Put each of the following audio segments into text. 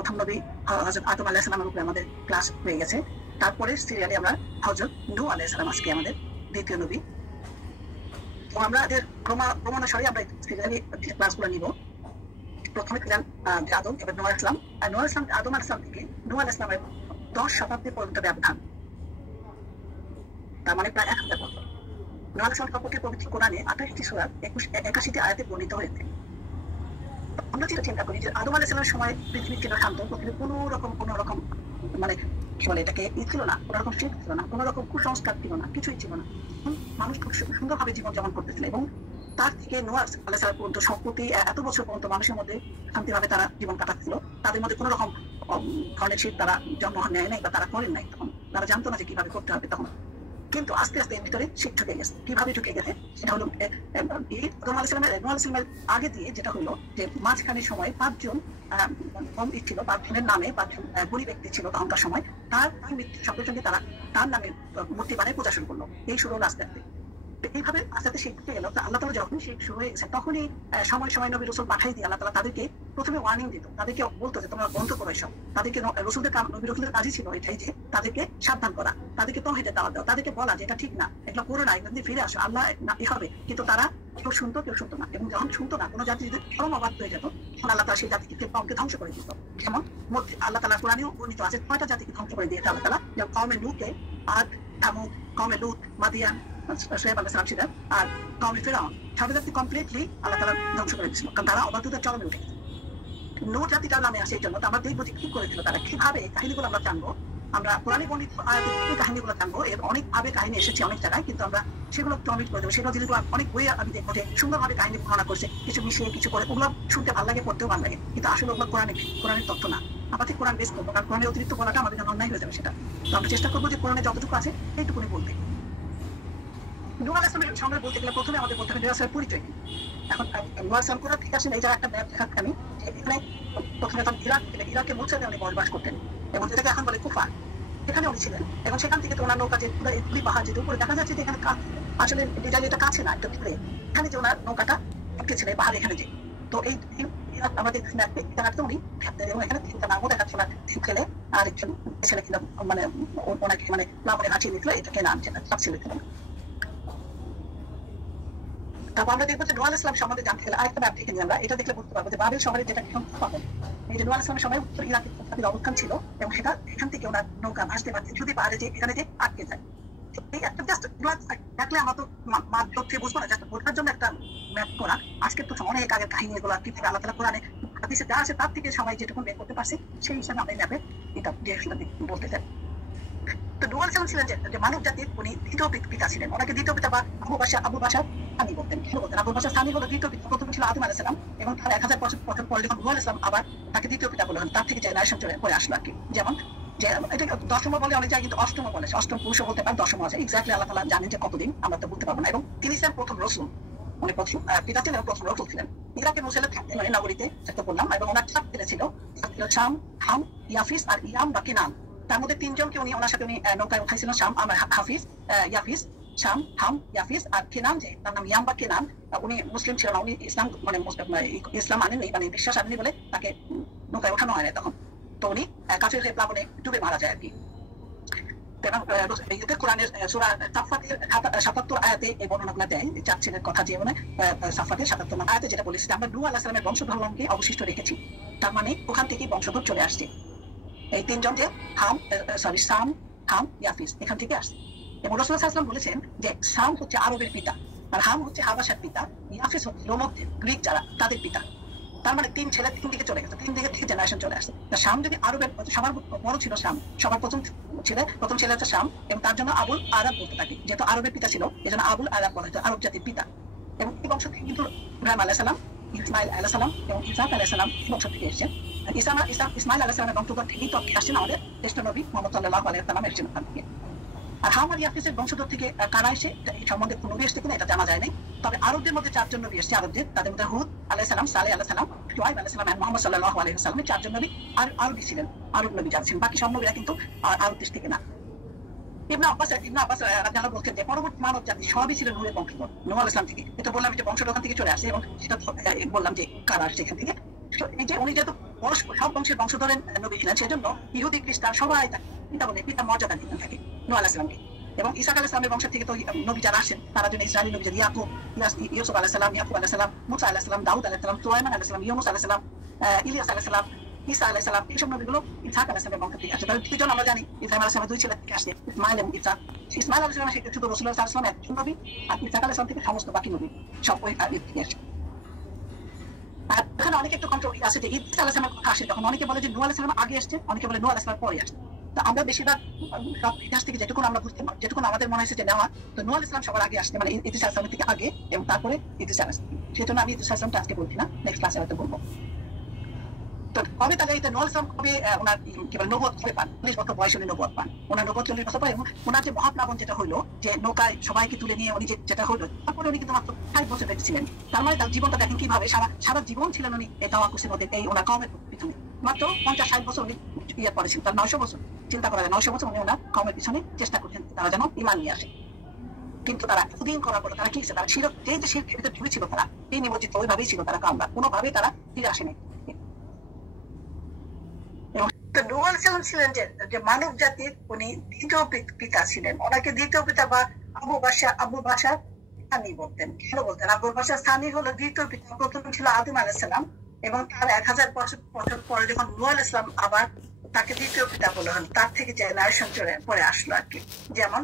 প্রথম নবী হযরত আদম আলাইহিস সালামের উপরে আমাদের ক্লাস হয়ে গেছে। তারপরে সিরিয়ালি আমরা হযরত নূহ আলাইহিস সালাম আজকে আমাদের দ্বিতীয় নবী। তো আমরা এদের ক্রমানুসারে আমরা সিরিয়ালি ক্লাসগুলো নিব। প্রথমে ছিলেন আদম, এবার নূহ আলাইহিস সালাম। আর নূহ আলাইহিস সালাম আদম আলাইহিস সালাম থেকে নূহ আলাইহিস সালামের 10 শতাব্দী পর্যন্ত ব্যবধান, তার মানে প্রায় 1000 বছর। নূহ আলাইহিস সালাম সম্পর্কে পবিত্র কোরআনে 28টি সূরা 81টি আয়াতে বর্ণিত হয়েছে। আমরা যেটা চিন্তা করি যে আদম আলাইহিস সালামের সময় পৃথিবী ছিল শান্ত, পৃথিবী কোনো রকম মানে কি বলে এটাকে ছিল না, কোনো রকম শিল্প ছিল না, কোনো রকম কুসংস্কার ছিল না, কিছুই ছিল না। মানুষ খুব সুন্দরভাবে জীবন যাপন করতেছিল এবং তার থেকে নূহ আলাইহিস সালাম পর্যন্ত সম্প্রতি এত বছর পর্যন্ত মানুষের মধ্যে শান্তিভাবে তারা জীবন কাটাচ্ছিল। তাদের মধ্যে কোনো রকম ধরনের শীত তারা জন্ম নেয় নাই বা তারা করেন নাই, তখন তারা জানতো না যে কিভাবে করতে হবে। তখন কিন্তু আস্তে আস্তে এর ভিতরে শীত ঢুকে গেছে। কিভাবে ঢুকে গেছে সেটা হলো আদম আলাইহিস সালামের আগে দিয়ে যেটা হলো যে মাঝখানের সময় 5 জন ছিল, 5 জনের নামে 5 জন গুণী ব্যক্তি ছিল তখনকার সময়। তার মৃত্যুর সঙ্গে সঙ্গে তারা তার নামে মূর্তি বানায় পূজা শুরু করলো। এই শুরু হলো আস্তে আস্তে। এইভাবে আস্তে আস্তে শীত ঢুকে গেল। আল্লাহ তাআলা যখন শীত শুরু হয়ে গেছে তখনই সময় সময় নবী রাসূল পাঠাই দিয়ে আল্লাহ তাআলা তাদেরকে প্রথমে ওয়ার্নিং দিত, তাদেরকে বলতো যে তোমরা বন্ধ করো এসব। তাদেরকে নবী রাসূলের কাজই ছিল এটাই যে তাদেরকে সাবধান করা, তাদেরকে তাওহীদের দাওয়াত দেওয়া, তাদেরকে বলা যে এটা ঠিক না, এগুলো করো না, এগুলো ফিরে আসো, আল্লাহ হবে। কিন্তু তারা কেউ শুনতো না। এবং যখন শুনতো না, কোনো জাতি যদি চরম অবাধ্য হয়ে যেত, তখন আল্লাহ তাআলা সেই জাতিকে কওমকে ধ্বংস করে দিত। যেমন আল্লাহ তাআলা কোরআনেও বর্ণিত আছে 6টা জাতিকে ধ্বংস করে দিয়েছে আল্লাহ তাআলা। যেমন কওমে নূহকে, আদ, থামুদ, কওমে লূত, মাদিয়ান, শুআয়ব আলাইহিস সালাম ছিলেন, আর কওমে ফিরআউন। 6টা জাতি কমপ্লিটলি আল্লাহ তাআলা ধ্বংস করে দিয়েছিল, কারণ তারা অবাধ্যতার চরমে উঠে গেছে। নূহ জাতিটার নামে আসে এই জন্য আমরা দেখবো যে কি করেছিল তারা, কিভাবে এই কাহিনীগুলো আমরা জানবো। আমরা কোরআনে বর্ণিত আয়াতের কাহিনীগুলো জানবো। এর অনেকভাবে কাহিনী এসেছে অনেক জায়গায়, কিন্তু আমরা সেগুলো অমিট করে দেবো। সেগুলো যেগুলো অনেক বই আমি দেখবো যে সুন্দরভাবে কাহিনী বর্ণনা করছে, কিছু মিশিয়ে কিছু করে, ওগুলো শুনতে ভালো লাগে, পড়তেও ভালো লাগে, কিন্তু আসলে ওগুলো কোরআনের তথ্য না। আমাদের কোরআন বেশ করবো, কারণ কোরআনের অতিরিক্ত বলাটা আমাদের জন্য অন্যায় হয়ে যাবে। সেটা তো আমরা চেষ্টা করবো যে কোরআনে যতটুকু আছে এইটুকুনি বলতে। নূহ আলাইহিস সালামের সঙ্গে বলতে গেলে প্রথমে আমাদের বলতে হবে নূহ আলাইহিস সালামের পরিচয়। এখন নূহ আলাইহিস সালাম কোথা থেকে আসেন, এই জায়গায় একটা ম্যাপ দেখাচ্ছি আমি। এখানে প্রথমে তখন ইরাকের মূসলে উনি বসবাস করতেন এবং যেটাকে এখন বলে কুফা, এখানে উনি ছিলেন। এবং সেখান থেকে তো ওনার নৌকা যে পুরো পাহাড় যেতে উপরে দেখা যাচ্ছে যে এখানে আসলে এটা কাছে না, একটু দূরে। এখানে যে ওনার নৌকাটা ছিল পাহাড়ে, এখানে যে তো এই আমাদের উনি এবং এখানে 3টা নামও দেখাচ্ছে, ওনার 3 ছেলে আর একজন ছেলে কিনা মানে ওনাকে মানে প্লাবনে ভাসিয়ে দিয়েছিল, এটাকে নাম ছিল সব ছেলে ছিল। তারপর আমরা দেখবো যে নূহ আলাইহিস সালাম সম্বন্ধে জানতে গেলে আরেকটা ম্যাপ দেখে নিই আমরা। এটা দেখলে বুঝতে পারবো যে বাবেল শহরে যেটা এখন পাবেন, এই যে নূহ আলাইহিস সালামের সময় উত্তর ইরাকের অবস্থান ছিল এবং সেটা এখান থেকে ওনার নৌকা ভাসতে যদি পাহাড়ে যে এখানে যে আটকে যায়। এই একটা জাস্ট দেখলে আমরা তো তথ্যে বুঝবো না, জাস্ট বোঝার জন্য একটা ম্যাপ করা। আজকের তো অনেক আগের কাহিনী, এগুলো কিভাবে আল্লাহ তাআলা কোরআনে হাদিসে যা আছে তার থেকে সবাই যেটুকু বের করতে পারছে সেই হিসাবে আমরা ম্যাপে এটা বলতে চাই। তো নূহ আলাইহিস সালাম ছিলেন যে মানব জাতির উনি দ্বিতীয় পিতা ছিলেন। ওনাকে দ্বিতীয় পিতা বা আবুল বাশার সানি বলতেন। আবুল বাশার সানি হলো দ্বিতীয় পিতা। প্রথম ছিল আদম আলাইহিস সালাম এবং তার 1000 বছর পরে যখন নূহ আলাইহিস সালাম আবার তাকে দ্বিতীয় পিতা বলা হলো, তার থেকে জেনারেশন চলে আসলো আর কি। যেমন যে এটা 10ম বলে অনেক জায়গায়, কিন্তু 8ম বলে, 8ম পুরুষও বলতে পারেন, 10ম আছে। এক্স্যাক্টলি আল্লাহ তাআলা জানেন যে কতদিন, আমরা তো বলতে পারবো না। এবং তিনি ছিলেন প্রথম রাসূল, উনি প্রথম পিতা ছিলেন এবং প্রথম রাসূল ছিলেন। ইরাকের মূসলে থাকতেন মানে নগরীতে, যেটা বললাম। এবং ওনার 4 ছেলে ছিল, শাম, হাম, ইয়াফিস আর ইয়াম বা কিনান। তার মধ্যে 3 জনকে উনি ওনার সাথে উনি নৌকায় উঠাইছিলেন, শাম, হাফিজ, ইয়াফিস, শাম, হাম, ইয়াফিস আর কিনান, যে তার নাম ইয়াম বা কিনান। উনি মুসলিম ছিলেন না, উনি ইসলাম মানে ইসলাম আনেননি, মানে বিশ্বাস আনেননি বলে তাকে নৌকায় ওঠানো হয় না তখন। তো উনি কাফির হয়ে প্লাবনে ডুবে মারা যায় আর কি। কোরআনের সূরা সাফফাতের ৭৭ আয়াতে এই বর্ণনাগুলো দেয়, 4 ছেলের কথা, যে মানে সাফফাতের ৭৭ নম্বর আয়াতে যেটা বলেছে আমরা নূহ আলাইহিস সালামের বংশধরকে অবশিষ্ট রেখেছি। তার মানে ওখান থেকেই বংশধর চলে আসছে। এই 3 জন যে শাম, হাম, ইয়াফিস এখান থেকে আসছে। এবং রাসূল সাল্লাল্লাহু আলাইহি ওয়াসাল্লাম বলেছেন যে শাম হচ্ছে আরবের পিতা, আর হাম হচ্ছে হাবাসার পিতা, ইয়াফিস হচ্ছে রোমকদের, গ্রিক যারা, তাদের পিতা। তার মানে 3 ছেলে 3 দিকে চলে গেছে, 3 দিকে থেকে জেনারেশন চলে আসছে। শাম যদি আরবের সবার বড় ছিল, শাম সবার প্রথম ছেলে হচ্ছে শাম, এবং তার জন্য আবুল আরব বলতে থাকে, যেহেতু আরবের পিতা ছিল এই জন্য আবুল আরব বলা হতো, আরব জাতির পিতা। এবং এই বংশ থেকে কিন্তু ইব্রাহিম আলাইহিস সালাম, ইসমাইল আলাইহিস সালাম এবং ইসহাক আলাইহিস সালাম এই বংশ থেকে এসেছেন। ইসমাইল আলাইহিস সালামের বংশধর থেকেই তো আসছেন আমাদের শ্রেষ্ঠ নবী মুহাম্মদ সাল্লাল্লাহু আলাইহি ওয়াসাল্লাম এসেছেন ওখান থেকে। আর হাম আর ইয়াফিসের বংশধর থেকে কারা এসে এই সম্বন্ধে কোন নবী এসেছে কিনা এটা জানা যায় নাই। তবে আরবদের মধ্যে 4 জন নবী এসেছে আরবদের, তাদের মধ্যে হুদ আলাইহিস সালাম, সালেহ আলাইহিস সালাম, শুআয়ব আলাইহিস সালাম আর মুহাম্মদ সাল্লাল্লাহু আলাইহি ওয়াসাল্লাম 4 জন নবী আর আরবি ছিলেন, আরব নবী যাচ্ছেন। বাকি সব নবীরা কিন্তু আরব দেশ থেকে না। ইবনে আব্বাস রাদিয়াল্লাহু বলছেন যে পরবর্তী মানব জাতি সবই ছিল নূহের বংশধর, নূহ আলাইহিস সালাম থেকে। এটা বললাম যে বংশধর ওখান থেকে চলে আসে, এবং সেটা বললাম যে কারা আসছে এখান থেকে। এই যে উনি যেহেতু সব বংশের বংশধরের নবী ছিলেন, সেজন্য ইহুদি খ্রিস্টান সবাই পিতা বলে পিতা মর্যাদা দিতেন থাকে নূহ আলাইহিস সালামকে। এবং ঈসা আলাইহিস সালামের বংশ থেকে তো নবী যারা আসেন তারা জন্য ইসরায়েলি নবী ইয়াকুব, ইউসুফ আলাইহিস সালাম, ইয়াকুব আলাইহিস সালাম, মুসা আলাইহিস সালাম, দাউদ আলাইহিস সালাম, সুলাইমান আলাইহিস সালাম, ইউনূস আলাইহিস সালাম, ইলিয়াস আলাইহিস সালাম, ঈসা আলাইহিস সালাম, এইসব নবীগুলো ইসহাক আলাইহিস সালামের বংশ থেকে আসে। তাহলে দুইজন আমরা জানি ইব্রাহিম আলাইহিস সালামের দুই ছেলে থেকে আসে, ইসমাইল এবং ইসহাক। ইসমাইল আলাইহিস সালাম শুধু রাসূলুল্লাহ সাল্লাল্লাহু আলাইহি ওয়াসাল্লাম একজন নবী, আর ইসহাক আলাইহিস সালাম থেকে সমস্ত বাকি নবী সব ওই থেকে আসে। আর এখানে অনেকে একটু কন্ট্রোভার্সি আছে যে ঈসা আলাইহিস সালামের কথা আসে যখন, অনেকে বলে যে নূহ আলাইহিস সালাম আগে আসছে, অনেকে বলে নূহ আলাইহিস সালাম পরে আসছে। তো আমরা বেশিরভাগ সব ইতিহাস থেকে যেটুকু আমরা বুঝতে পারি, যেটুকু আমাদের মনে হয়েছে যে নেওয়া, তো নূহ আলাইহিস সালাম সবার আগে আসছে, মানে ইদ্রিস আলাইহিস সালামের থেকে আগে, এবং তারপরে ইদ্রিস আলাইহিস সালাম। সেজন্য আমি ইদ্রিস আলাইহিস সালামটা আজকে বলছি না, নেক্সট ক্লাসে হয়তো বলবো। তো কবে তাহলে নূহ আলাইহিস সালাম কবে ওনার কি বলে নবুয়ত কবে পান? 40 বছর বয়সে উনি নবুয়ত পান। ওনার নবুয়ত 40 বছর পরে, এবং ওনার যে মহাপ্লাবন যেটা হলো, যে নৌকায় সবাইকে তুলে নিয়ে উনি যেটা হলো, তারপরে উনি কিন্তু মাত্র 60 বছর বেঁচে ছিলেন। তার মানে তার জীবনটা দেখেন কিভাবে, সারা জীবন ছিলেন উনি এই তাওয়াকুসের মধ্যে, এই ওনার কওমের পিছনে। মাত্র 50-60 বছর উনি ইয়ে পড়েছিলেন, তার 900 বছর চিন্তা করা যায়, 900 বছর উনি ওনার কওমের পিছনে চেষ্টা করছেন তারা যেন ঈমান নিয়ে আসে। কিন্তু তারা এতদিন করার পরে তারা কি তারা ছিল, যে শিরকের ভিতরে ঢুকে ছিল, তারা এই নিমজ্জিত ওইভাবেই ছিল তারা, কামরা কোনোভাবেই তারা ফিরে আসেনি। নূহ আলাইহিস সালাম ছিলেন যে মানব জাতির উনি দ্বিতীয় পিতা ছিলেন। ওনাকে দ্বিতীয় পিতা বা আবু বাশার সানি বলতেন। কেন বলতেন? আবু বাশার সানি হলো দ্বিতীয় পিতা। প্রথম ছিল আদম আলাইহিস সালাম, এবং তার 1000 বছর পরে যখন নূহ আলাইহিস সালাম আবার তাকে দ্বিতীয় পিতা বলা হলো, তার থেকে জেনারেশন পরে আসলো আর কি। যেমন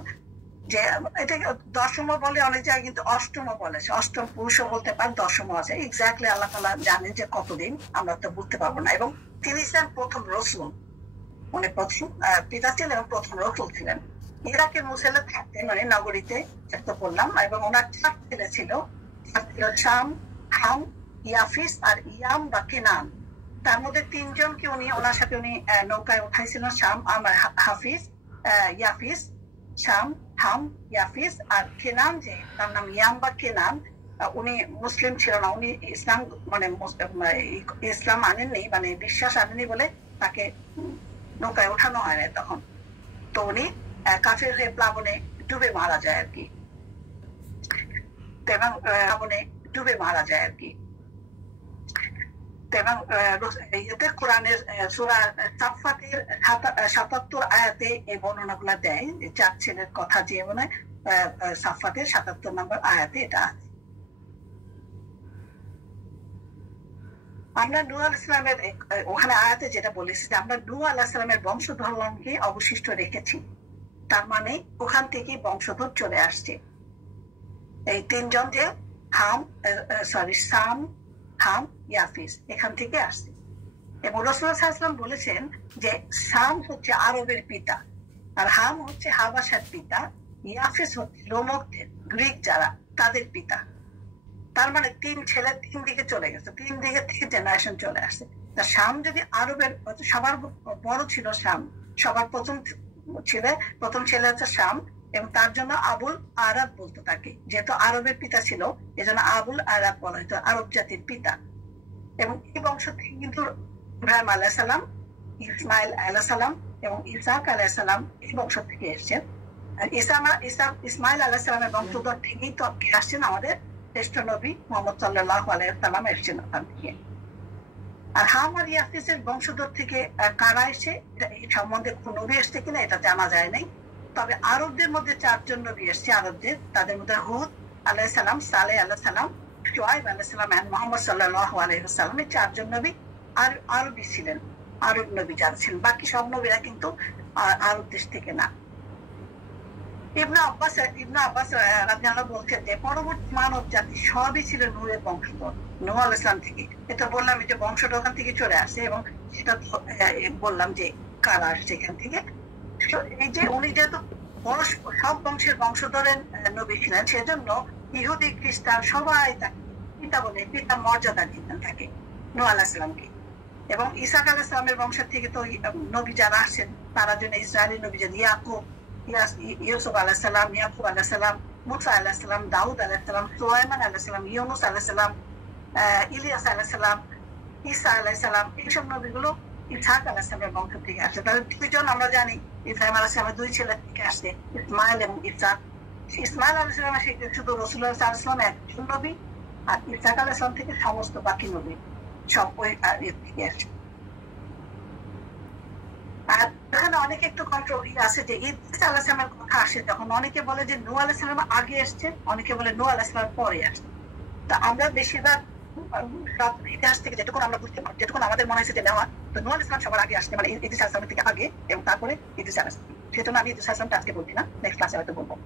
যে এটাকে দশম বলে অনেক জায়গায়, কিন্তু অষ্টম বলে, অষ্টম পুরুষও বলতে পারে, দশম আছে। এক্স্যাক্টলি আল্লাহ তাআলা জানেন যে কতদিন, আমরা তো বুঝতে পারবো না। এবং তিনি ছিলেন প্রথম রাসূল, উনি প্রথম পিতা ছিলেন এবং প্রথম রাসূল ছিলেন। ইরাকের মুসেলে থাকতেন, মানে নগরীতে তো বললাম। এবং ওনার 4 ছেলে ছিল, শাম, হাম, ইয়াফিস আর ইয়াম বা কেনান। তার মধ্যে 3 জনকে উনি ওনার সাথে উনি নৌকায় উঠাইছিলেন, শাম, হাফিজ, ইয়াফিস, শাম, হাম, ইয়াফিস। আর কেনান, যে তার নাম ইয়াম বা কেনান, উনি মুসলিম ছিল না, উনি ইসলাম মানে ইসলাম আনেননি, মানে বিশ্বাস আনেননি বলে তাকে নৌকায় ওঠানো হয় না তখন। তো উনি কাফের হয়ে প্লাবনে ডুবে মারা যায় আর কি, এবং প্লাবনে ডুবে মারা যায় আর কি। এবং কোরআনের সূরা সাফফাতের 77 আয়াতে এই বর্ণনাগুলো দেয়, 4 ছেলের কথা, যে মানে সাফফাতের 77 নম্বর আয়াতে এটা আছে। আমরা নূহ আলাইহিস সালামের ওখানে আয়াতে যেটা বলেছি যে আমরা নূহ আলাইহিস সালামের বংশধরকে অবশিষ্ট রেখেছি, তার মানে ওখান থেকে বংশধর চলে আসছে। এই 3 জন যে শাম, হাম, ইয়াফিস, এখান থেকে আসছে। এবং রাসূলুল্লাহ সাল্লাল্লাহু আলাইহি ওয়াসাল্লাম বলেছেন যে শাম হচ্ছে আরবের পিতা, আর হাম হচ্ছে হাবাসার পিতা, ইয়াফিস হচ্ছে রোমকদের, গ্রিক যারা, তাদের পিতা। তার মানে 3 ছেলে 3 দিকে চলে গেছে, 3 দিকে থেকে জেনারেশন চলে আসছে। তা শাম যদি আরবের, সবার বড় ছিল শাম, সবার প্রথম ছেলে হচ্ছে শাম, এবং তার জন্য আবুল আরাব বলতো তাকে, যেহেতু আরবের পিতা ছিল এজন্য আবুল আরাব বলা হতো, আরব জাতির পিতা। এবং এই বংশ থেকে কিন্তু ইব্রাহিম আলাইহিস সালাম, ইসমাইল আলাইহিস সালাম এবং ইসহাক আলাইহিস সালাম এই বংশ থেকে এসেছেন। আর ইসমাইল আলাইহিস সালামের বংশধর থেকেই তো আসছেন আমাদের শ্রেষ্ঠ নবী মুহাম্মদ সাল্লাল্লাহু আলাইহি ওয়াসাল্লাম, এসেছেন ওখান থেকে। আর হাম আর ইয়াফিসের বংশধর থেকে কারা এসে, এই সম্বন্ধে কোন নবী এসছে কিনা এটা জানা যায় নাই। তবে আরবদের মধ্যে 4 জন নবী এসছে আরবদের, তাদের মধ্যে হুদ আলাইহিস সালাম, সালেহ আলাইহিস সালাম, শুআয়ব আলাইহিস সালাম এবং মুহাম্মদ সাল্লাল্লাহু আলাইহি ওয়াসাল্লাম, এই 4 জন নবী আর আরবি ছিলেন, আরব নবী যারা ছিলেন। বাকি সব নবীরা কিন্তু আরব দেশ থেকে না। ইবনে আব্বাস রাদিয়াল্লাহু বলছেন যে পরবর্তী মানব জাতি সবই ছিল নূহের বংশধর, নূহ আলাইহিস সালাম থেকে। এটা বললাম যে বংশটা ওখান থেকে চলে আসে, এবং সেটা বললাম যে কারা আসছে এখান থেকে। এই যে উনি যেহেতু সব বংশের বংশধরের নবী ছিলেন, সেজন্য ইহুদি খ্রিস্টান সবাই তাকে পিতা বলে পিতা মর্যাদা দিতেন তাকে, নূহ আলাইহিস সালামকে। এবং ইসহাক আলাইহিস সালামের বংশ থেকে তো নবী যারা আসেন তারা জন্য ইসরায়েলি নবী, যে ইয়াকুব, ইউসুফ আলাইহিস সালাম, ইয়াকুব আলাইহিস সালাম, মুসা আলাইহিস সালাম, দাউদ আলাইহিস সালাম, সুলাইমান আলাইহিস সালাম, ইউনূস আলাইহিস সালাম, ইলিয়াস আলাইহিস সালাম, ঈসা আলাইহিস সালাম, এইসব নবীগুলো ইসহাক আলাইহিস সালামের বংশ থেকে আসে। তাহলে 2 জন আমরা জানি ইব্রাহিম আলাইহিস সালামের 2 ছেলে থেকে আসে, ইসমাইল এবং ইসহাক। ইসমাইল আলাইহিস সালাম শুধু রাসূলুল্লাহ সাল্লাল্লাহু আলাইহি ওয়াসাল্লাম একজন নবী, আর ইসহাক আলাইহিস সালাম থেকে সমস্ত বাকি নবী সব ওই থেকে আসে। অনেকে একটু কন্ট্রোভার্সি আছে যে ইদ্রিস আলাইহিস সালামের কথা আসে যখন অনেকে বলে যে নূহ আলাইহিস সালাম আগে এসেছে, অনেকে বলে নূহ আলাইহিস সালাম পরে আসছে। তা আমরা বেশিরভাগ ইতিহাস থেকে যেটুকু আমরা বুঝতে পারি, যেটুকু আমাদের মনে হয়েছে যে নেওয়া, তো নূহ আলাইহিস সালাম সবার আগে আসছে, মানে ইদ্রিস আলাইহিস সালামের থেকে আগে, এবং তারপরে ইদ্রিস আলাইহিস সালাম। সেজন্য আমি ইদ্রিস আলাইহিস সালামটা আজকে বলছি না, নেক্সট ক্লাসে হয়তো বলবো।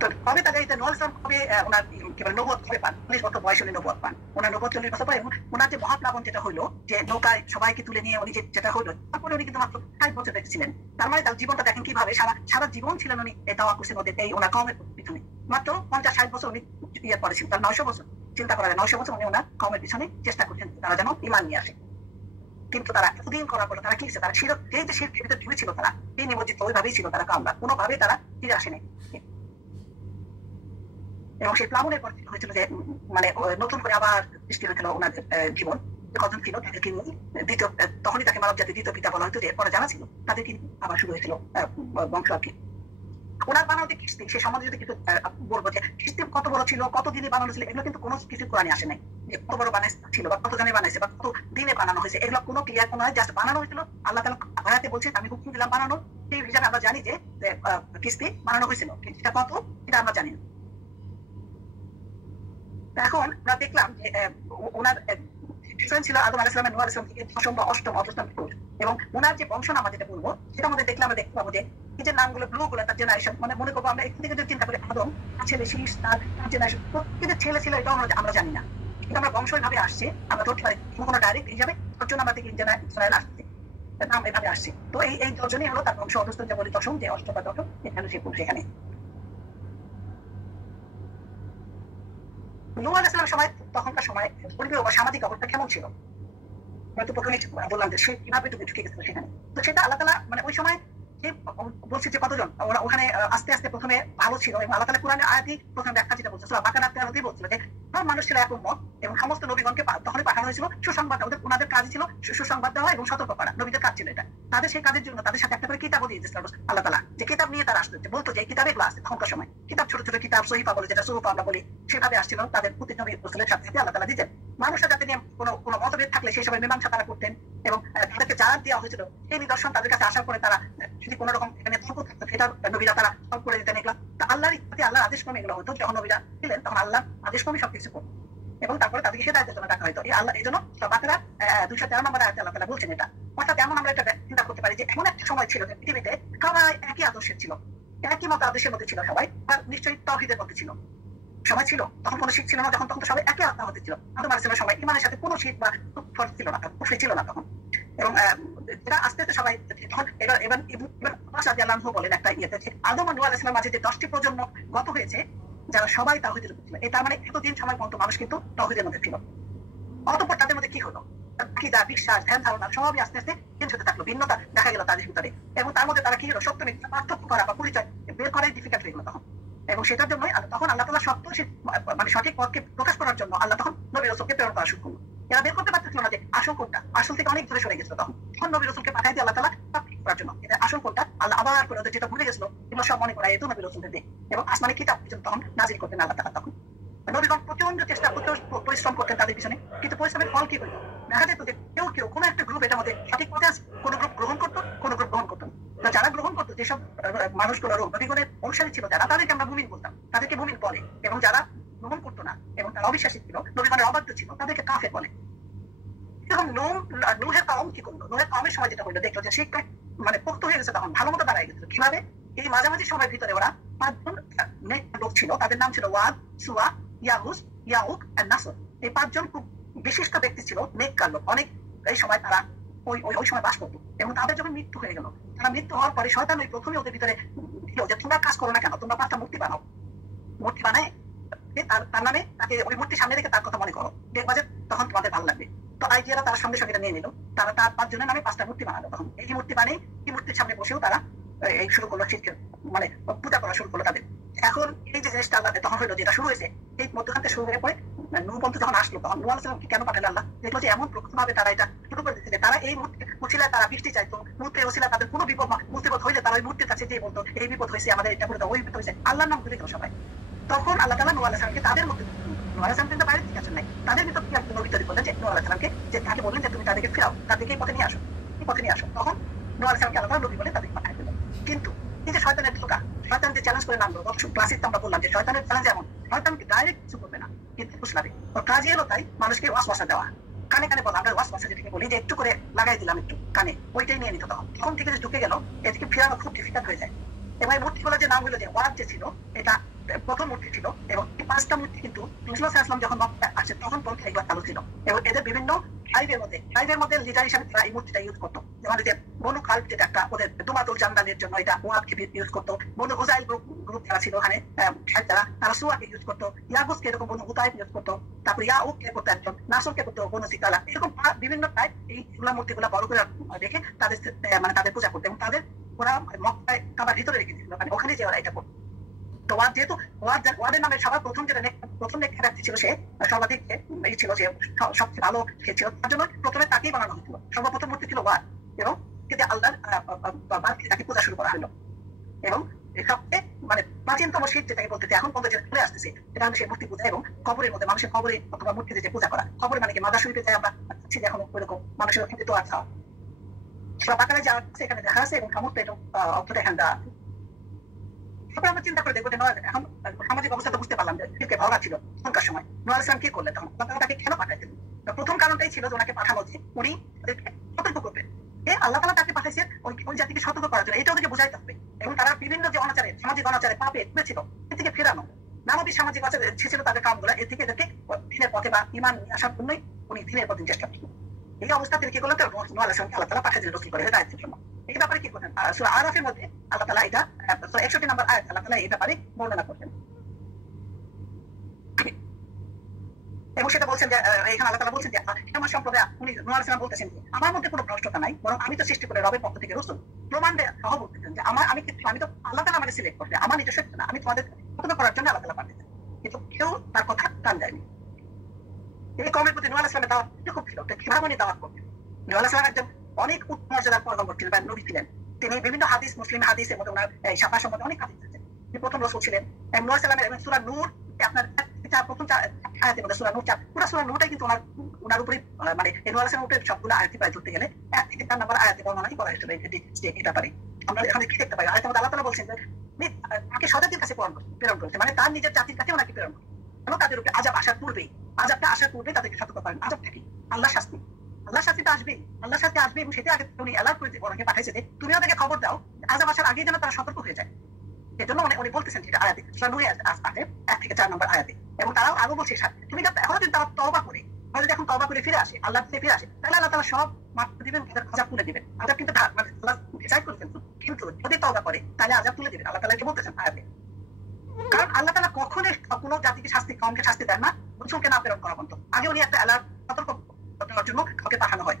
তো কবে তাদের নূহ আলাইহিস সালাম কবে ওনার কি বলে নবুয়ত কবে পান? 40 বছর বয়সে উনি নবুয়ত পান। ওনার নবুয়ত 40 বছর পরে, এবং ওনার যে মহাপ্লাবন যেটা হইলো, যে নৌকায় সবাইকে তুলে নিয়ে উনি যেটা হইলো, তারপরে উনি কিন্তু মাত্র 60 বছর বেঁচে ছিলেন। তার মানে তার জীবনটা দেখেন কিভাবে সারা জীবন ছিলেন উনি এই দাওয়া কুরসির মধ্যে, এই ওনার কওমের পিছনে। মাত্র 50-60 বছর উনি ইয়ে করেছেন, তার 900 বছর চিন্তা করা যায়, 900 বছর উনি ওনার কওমের পিছনে চেষ্টা করছেন তারা যেন ঈমান নিয়ে আসে। কিন্তু তারা এতদিন করার পরে তারা কি হচ্ছে, তারা যে শিরকের ভিতরে ঢুকেছিল, তারা এই নিমজ্জিত ওইভাবেই ছিল, তারা কামরা কোনোভাবেই তারা ফিরে আসেনি। এবং সেই প্লাবনের পর হয়েছিল যে মানে নতুন করে আবার সৃষ্টি হয়েছিল ওনার জীবন। কজন ছিল তাদেরকে দ্বিতীয়, তখনই তাকে মানব জাতির দ্বিতীয় পিতা বলা হতো, যে পরে জানা ছিল তাদেরকে আবার শুরু হয়েছিল বংশ আর কি। ওনার বানানোতে কিস্তি, সে সম্বন্ধে যদি কিছু বলবো যে কিস্তি কত বড় ছিল, কত দিনে বানানো ছিল, এগুলো কিন্তু কোনো কিছু কোরআনে আসে নাই, যে কত বড় বানাইছিল বা কত জনে বানাইছে বা কত দিনে বানানো হয়েছে, এগুলো কোনো ক্লিয়ার কোনো নয়, জাস্ট বানানো হয়েছিল। আল্লাহ তাআলা আয়াতে বলছে আমি হুকুম দিলাম বানানো, সেই হিসাবে আমরা জানি যে কিস্তি বানানো হয়েছিল, কিন্তু এটা কত এটা আমরা জানি না। এখন আমরা দেখলাম যে ওনার ডিফারেন্স ছিল আদম আলাইহিস সালাম নূহ আলাইহিস সালাম থেকে দশম বা অষ্টম অবস্থান পুরুষ। এবং ওনার যে বংশনামা যেটা বলবো, সেটা আমাদের দেখলে আমরা দেখতে পাবো যে এই যে নামগুলো ব্লু গুলো, তার জেনারেশন, মানে মনে করবো আমরা একটু থেকে যদি চিন্তা করি, আদম ছেলে শীষ, তার জেনারেশন, প্রত্যেকের ছেলে ছিল, এটাও আমরা জানি না, কিন্তু আমরা বংশ এইভাবে আসছে, আমরা ধরতে পারি কোনো ডাইরেক্ট হিসাবে দশজন আমাদের জেনারেল আসছে, নাম এভাবে আসছে। তো এই দশজনই হলো তার বংশ অবস্থান, যে বলি দশম, যে অষ্টম বা দশম, এখানে সে পুরুষ। এখানে নূহ আলাইহিস সালামের সময়, তখনকার সময় ধর্মীয় বা সামাজিক অবস্থা কেমন ছিল? হয়তো প্রথমে বললাম যে সে কিভাবে ঢুকে গেছিল সেখানে। তো সেটা আল্লাহ তাআলা মানে ওই সময় বলছে যে কতজন ওরা ওখানে আস্তে আস্তে প্রথমে ভালো ছিল, এবং আল্লাহ তাআলা কোরআনে আয়াতই প্রথমে ব্যাখ্যা যেটা বলছে, সূরা বাকারা 13 বলছিল যে সব মানুষ ছিল এক উম্মত, এবং সমস্ত নবীগণকে তখনই পাঠানো হয়েছিল সুসংবাদ। ওনাদের কাজই ছিল সুসংবাদ দেওয়া এবং সতর্ক করা, নবীদের কাজ ছিল এটা। তাদের সেই কাজের জন্য তাদের সাথে একটা করে কিতাবও দিয়ে দিয়েছিল আল্লাহ তাআলা, যে কিতাব নিয়ে তারা আসতো, বলতো যে কিতাবে এগুলো আছে। তখনকার সময় কিতাব, ছোট ছোট কিতাব, সহিফা বলে যেটা, সুহুফ আমরা বলি, সেভাবে আসছিল তাদের প্রতি নবী রাসূলের সাথে সাথে আল্লাহ তাআলা দিতেন। মানুষের যাতে নিয়ে কোনো মতভেদ থাকলে সেই সময় মীমাংসা তারা করতেন, এবং তাদেরকে জানাত দেওয়া হয়েছিল সেই নিদর্শন তাদের কাছে আসার পরে তারা যদি কোনো রকম এখানে তর্ক থাকতো, সেটা নবীরা তারা সলভ করে দিতেন। এগুলো আল্লাহর ইচ্ছাতে, আল্লাহর আদেশ ক্রমে এগুলো হতো। যখন নবীরা ছিলেন তখন আল্লাহ আদেশ ক্রমে সবকিছু করতেন, এবং তারপরে তাদেরকে হেদায়েতের জন্য ডাকা হয়তো। এই আল্লাহ এই জন্য বাকারা 213 নম্বর আয়াতে আল্লাহ তাআলা বলছেন এটা। অর্থাৎ এমন আমরা এটা চিন্তা করতে পারি যে এমন একটা সময় ছিল যে পৃথিবীতে সবাই একই আদর্শের ছিল, একই মত আদর্শের মধ্যে ছিল সবাই, আর নিশ্চয়ই তাওহীদের মধ্যে ছিল সবাই ছিল। তখন কোনো শিখ ছিল না, তখন তো সবাই একই আত্মা হতে ছিল। আদম আলাইহিস সালামের সময় ইমানের সাথে কোনো শিখ বা কুফর ছিল না, কুফরি ছিল না তখন। এবং এটা আস্তে আস্তে সবাই তখন এবার রাদিয়াল্লাহু আনহু বলেন একটা ইয়েতে যে আদম আর নূহ আলাইহিস সালামের মাঝে যে 10টি প্রজন্ম গত হয়েছে, যারা সবাই তাওহীদের উপর ছিল। তার মানে এতদিন সময় পর্যন্ত মানুষ কিন্তু তাওহীদের মধ্যে ছিল। অতঃপর তাদের মধ্যে কি হলো, আকীদা, বিশ্বাস, ধ্যান ধারণা সবই আস্তে আস্তে চেঞ্জ হতে থাকলো, ভিন্নতা দেখা গেল তাদের ভিতরে। এবং তার মধ্যে তারা কি হলো, সত্য মিথ্যা পার্থক্য করা বা পরিচয় বের করাই ডিফিকাল্ট হয়ে গেল তখন। এবং সেটার জন্যই তখন আল্লাহ তাআলা সত্য মানে সঠিক পথকে প্রকাশ করার জন্য আল্লাহ তখন নবী রাসূলকে প্রেরণ করা শুরু করলো। এরা বের করতে পারতেছিল না যে আসল কোনটা, আসল থেকে অনেক দূরে সরে গেছিল। তখন নবী রাসূলকে পাঠাই দিয়ে আল্লাহ তাআলা ঠিক করার জন্য এটা আসল কোনটা আল্লাহ আবার করে ওদের যেটা ভুলে গেছিল এগুলো সব মনে করাই দিত নবী রাসূলদের দিয়ে। এবং আসমানি কিতাব তখন নাজিল করতেন আল্লাহ তাআলা। তখন নবীগণ প্রচন্ড চেষ্টা, পরিশ্রম করতেন তাদের পিছনে, কিন্তু পরিশ্রমের ফল কি হইতো, দেখা যেত যে কেউ কোনো একটা গ্রুপ এটার মধ্যে সঠিক পথে আছে, কোনো গ্রুপ গ্রহণ করতো, কোনো গ্রুপ গ্রহণ করতো না। যারা গ্রহণ করতো, যেসব মানুষগুলো নবীগণের অনুসারী ছিল যারা, তাদেরকে আমরা মুমিন বলতাম, তাদেরকে মুমিন বলে। এবং যারা গ্রহণ করতো না এবং তারা অবিশ্বাসী ছিল, নবীগণের অবাধ্য ছিল, তাদেরকে কাফের বলে। এবং নূহের কওম কি করলো, নূহের কওমের সময় যেটা হইলো, দেখলো যে সে মানে পোক্ত হয়ে গেছে, তখন ভালো মতো দাঁড়ায় গেছিল। কিভাবে, এই মাঝামাঝি সময়ের ভিতরে ওরা 5 জন লোক ছিল, তাদের নাম ছিল ওয়াদ, সুয়া, ইয়াহুস, ইয়াউক আর নাসর। এই 5 জন খুব বিশিষ্ট ব্যক্তি ছিল, নেককার লোক। অনেক এই সময় তারা ওই সময় বাস করতো। এবং তাদের যখন মৃত্যু হয়ে গেল, তারা মৃত্যু হওয়ার পরে শয়তান ওই প্রথমে ওদের ভিতরে দিল যে তোমরা কাজ করো না কেন, তোমরা 5টা মূর্তি বানাও। মূর্তি বানায় তার নামে তাকে ওই মূর্তির সামনে রেখে তার কথা মনে করো, দেখবা যে তখন তোমাদের ভালো লাগবে। তো আইডিয়ারা তার সঙ্গে সঙ্গে নিয়ে নিল। তারা তার 5 জনের নামে 5টা মূর্তি বানালো। তখন এই মূর্তি বানিয়ে এই মূর্তির সামনে বসেও তারা এই শুরু করলো শিরকের মানে পূজা করা শুরু করলো তাদের। এখন এই যে জিনিসটা আল্লাহ তখন হইলো, যেটা শুরু হয়েছে এই মধ্যখানতে শুরু হয়ে পড়ে নূহ পর্যন্ত যখন আসলো, তখন নূহ আলাইহিস সালামকে কেন পাঠালো আল্লাহ, দেখলো যে এমন প্রকৃতভাবে তারা এটা শুরু করে দিচ্ছে। তারা এই মূর্তি উছিলায় তারা বৃষ্টি চাইতো, মূর্তির উছিলায় তাদের কোনো মুসিবত হইলে তারা ওই মূর্তির কাছে যেয়ে বলতো এই বিপদ হয়েছে আমাদের, এটা বলতো ওই বিপদ হয়েছে, আল্লাহর নাম ভুলে গেল সবাই। তখন আল্লাহ তাআলা নূহ আলাইহিস সালামকে তাদের মধ্যে, নূহ আলাইহিস সালাম কিন্তু বাইরে থেকে আসেন নাই, তাদের ভিতর কি একজন নবী তৈরি করলেন, যে নূহ আলাইহিস সালামকে যে তাকে বললেন যে তুমি তাদেরকে ফিরাও, তাদেরকে এই পথে নিয়ে আসো, এই পথে নিয়ে আসো। তখন নূহ আলাইহিস সালামকে আল্লাহ নবী বলে তাদেরকে পাঠিয়ে দিল। কিন্তু এই যে শয়তানের ধোঁকা, শয়তান যে চ্যালেঞ্জ করে নামলো, ক্লাসিক আমরা বললাম যে শয়তানের চ্যালেঞ্জ এমন, শয়তানকে ডাইরেক্ট কিছু করবে না, কিন্তু বুঝলাম ওর কাজই হলো তাই মানুষকে ওয়াসওয়াসা দেওয়া, কানে কানে বলা। আমরা ওয়াসওয়াসা যেটাকে বলি যে একটু করে লাগাই দিলাম একটু কানে, ওইটাই নিয়ে নিত। তখন থেকে যে ঢুকে গেল, এদিকে ফেরানো খুব ডিফিকাল্ট হয়ে যায়। এবং এই মূর্তিগুলো যে নাম হলো যে ওয়াদ যে ছিল, এটা প্রথম মূর্তি ছিল। এবং এই 5টা মূর্তি কিন্তু রাসূলুল্লাহ সাল্লাল্লাহু আলাইহি ওয়াসাল্লাম যখন মক্কায় আসে তখন পর্যন্ত এগুলো চালু ছিল। এবং এদের বিভিন্ন ট্রাইবের মধ্যে লিডার হিসেবে তারা এই মূর্তিটা ইউজ করতো। যেমন যে বনু কালব যেটা একটা ওদের দুমাতুল জান্দানের জন্য এটা ওয়াদকে ইউজ করতো। বনু হুযাইল গ্রুপ যারা ছিল ওখানে তারা সুয়াকে ইউজ করতো। ইয়াগুসকে এরকম বনু হুতাইব ইউজ করতো। তারপর ইয়াউককে করতো একজন, নাসরকে করতো বনু সিকালা। এরকম বিভিন্ন টাইপ এইগুলা মূর্তিগুলা বড় করে রেখে তাদের তাদের পূজা করতো। এবং তাদের ওরা মক্কায় কাবার ভিতরে রেখে দিয়েছিল, ওখানে যে ওরা এটা করতো। তো ওয়াদ যেহেতু ওয়াদের নামে সবার প্রথম ব্যক্তি ছিল, সে সর্বাধিক ছিল, যে সবচেয়ে ভালো ছিল, তার জন্য প্রথমে তাকেই বানানো হয়েছিল। সর্বপ্রথম মূর্তি ছিল ওয়াদ, এবং আল্লাহর তাকে পূজা শুরু করা হলো। এবং সবচেয়ে প্রাচীনতম শীত যেটাকে বলতে এখন পর্যন্ত যেটা চলে আসতেছে সেটা হচ্ছে সেই মূর্তি পূজা। এবং কবরের মধ্যে মানুষের কবরে অথবা মূর্তিতে যে পূজা করা, কবরে কি মাদার শরীফে যাই আমরা এখন ওইরকম মানুষের ওখানে তো আছে বাকারে যা আছে এখানে দেখা আছে, এবং সমস্ত এরকম অর্থটা এখানে দেওয়া আছে। তারপরে আমরা চিন্তা করে দেখবো যে এখন সামাজিক অবস্থা বুঝতে পারলাম যে কে ভরা ছিল তখনকার সময়। নূহ আলাইহিস সালাম কি করলেন তখন, তাকে কেন পাঠাইছেন? প্রথম কারণটাই ছিল যে ওনাকে পাঠানো যে উনি তাদেরকে সতর্ক করবেন। আল্লাহ তাআলা তাকে পাঠাইছেন ওই জাতিকে সতর্ক করার জন্য, এটা ওদেরকে বোঝাইতে হবে। এবং তারা বিভিন্ন যে অনাচারে, সামাজিক অনাচারে পাপে ছিল, এ থেকে ফেরানো, নানাবিধ সামাজিক আচারে ছিল তাদের কামগুলো, এ থেকে এদেরকে দিনের পথে বা ঈমান নিয়ে আসার জন্যই উনি দিনের পথে চেষ্টা করছেন। এই অবস্থা তিনি কি করলেন? নূহ আলাইহিস সালামকে আল্লাহ তাআলা পাঠিয়ে দিলেন রাসূল করে হেদায়েতের জন্য। এই ব্যাপারে কি করতেন? সূরা আরাফের মধ্যে আল্লাহ তাআলা এটা 61 নম্বর আয়াত আল্লাহ তাআলা এই ব্যাপারে বর্ণনা করতেন। এবং সেটা বলছেন যে এখানে আল্লাহ তাআলা বলছেন যে আমার সম্প্রদায়, উনি নূহ আলাইহিস সালাম বলতেছেন যে আমার মধ্যে কোনো ভ্রষ্টতা নাই, বরং আমি তো সৃষ্টি করে রবের পক্ষ থেকে রাসূল প্রমাণ সহ বলতেছেন যে আমি তো আল্লাহ তাআলা আমাকে সিলেক্ট করছে, আমার নিজস্ব না, আমি তোমাদের সতর্ক করার জন্য আল্লাহ তাআলা পাঠিয়েছেন। কিন্তু কেউ তার কথা কান দেয়নি। এই কওমের প্রতি নূহ আলাইহিস সালামের দাওয়াত খুব ছিল, কিভাবে উনি দাওয়াত করতেন। নূহ আলাইহিস সালাম একজন অনেক উচ্চ মর্যাদার পয়গম্বর ছিলেন বা নবী ছিলেন। তিনি বিভিন্ন হাদিস, মুসলিম হাদিসের মধ্যে ওনার শাফা সম্বন্ধে অনেক হাদিস আছে। তিনি প্রথম রাসূল ছিলেন। নূহ আলাইহিস সালামের সূরা নূর আপনার প্রথম আয়াতের মধ্যে সূরা নূর পুরো সূরা নূরটাই কিন্তু ওনার উপরে এই নূহ আলাইহিস সালামের উপরে সবগুলো আয়াতই প্রায় ধরতে গেলে 1 থেকে 4 নম্বর আয়াতে বর্ণনাই করা হয়েছিল এই ব্যাপারে। আমরা এখানে কি দেখতে পাই? আয়াতের মধ্যে আল্লাহ তাআলা বলছেন যে তাকে স্বজাতির কাছে প্রেরণ করেছে, তার নিজের জাতির কাছে ওনাকে প্রেরণ করেছে। এবং তাদের উপরে আযাব আসার পূর্বেই, আযাবটা আসার পূর্বেই তাদেরকে সতর্ক করেন। আযাবটা কি? আল্লাহ শাস্তি। আল্লাহ শাস্তিটা আসবে, আল্লাহ শাস্তি আসবে, এবং সেটা আগে উনি অ্যালার্ট করে ওনাকে পাঠাইছে যে তুমি ওদেরকে খবর দাও, আযাব আসার আগেই যেন তারা সতর্ক হয়ে যায়। এজন্য উনি বলতেছেন যেটা আয়াতে সূরা নূরে আছে 1 থেকে 4 নম্বর আয়াতে। এবং তারাও আরো বলছে তুমি এখনো যদি তারা তওবা করে, যদি এখন তওবা করে ফিরে আসে, আল্লাহ থেকে ফিরে আসে, তাহলে আল্লাহ তাআলা সব মাফ করে দিবেন, তাদের আযাব তুলে দিবেন। আযাব কিন্তু আল্লাহ ডিসাইড করে ফেলছেন, কিন্তু যদি তওবা করে তাহলে আযাব তুলে দিবেন, আল্লাহ তাআলা কি বলতেছেন আয়াতে। কারণ আল্লাহ তাআলা কখনো কোনো জাতিকে কওমকে শাস্তি দেন না রাসূলকে না প্রেরণ করা পর্যন্ত। আগে উনি একটা অ্যালার্ট সতর্ক করার জন্য কাউকে পাঠানো হয়।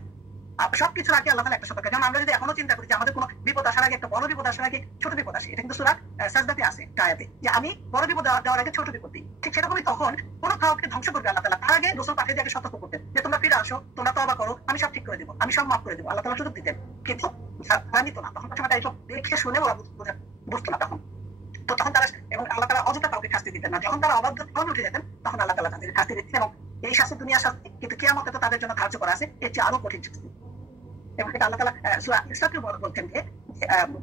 সবকিছুর আগে আল্লাহ তাআলা একটা সতর্ক। যেমন আমরা যদি এখনো চিন্তা করি যে আমাদের কোনো বিপদ আসার আগে একটা বড় বিপদ আসার আগে ছোট বিপদ আসে, এটা কিন্তু সূরা সাজদাতে আছে আয়াতে, যে আমি বড় বিপদ দেওয়ার আগে ছোট বিপদ দিই। ঠিক সেরকমই তখন কোনো কাউকে ধ্বংস করবে আল্লাহ তাআলা, তার আগে রাসূল পাঠিয়ে দিয়ে সতর্ক করতেন যে তোমরা ফিরে আসো, তোমরা তওবা করো, আমি সব ঠিক করে দেবো, আমি সব মাফ করে দেবো। আল্লাহ তাআলা সুযোগ দিতেন, কিন্তু তারা নিত না। তখন সময় এইসব দেখে শুনে ওরা বুঝতো না তখন। তো তখন তারা, এবং আল্লাহ তাআলা অযথা কাউকে শাস্তি দিতেন না। যখন তারা অবাধ্য উঠে যেতেন তখন আল্লাহ তাআলা তাদের শাস্তি দিতেন। এবং এই শাস্তি দুনিয়ার শাস্তি, কিন্তু কিয়ামতে তো তাদের জন্য ধার্য করা আছে এর চেয়ে আরো কঠিন শাস্তি। এবং এটা আল্লাহ তাআলা সূরা ইসরাকে বলছেন যে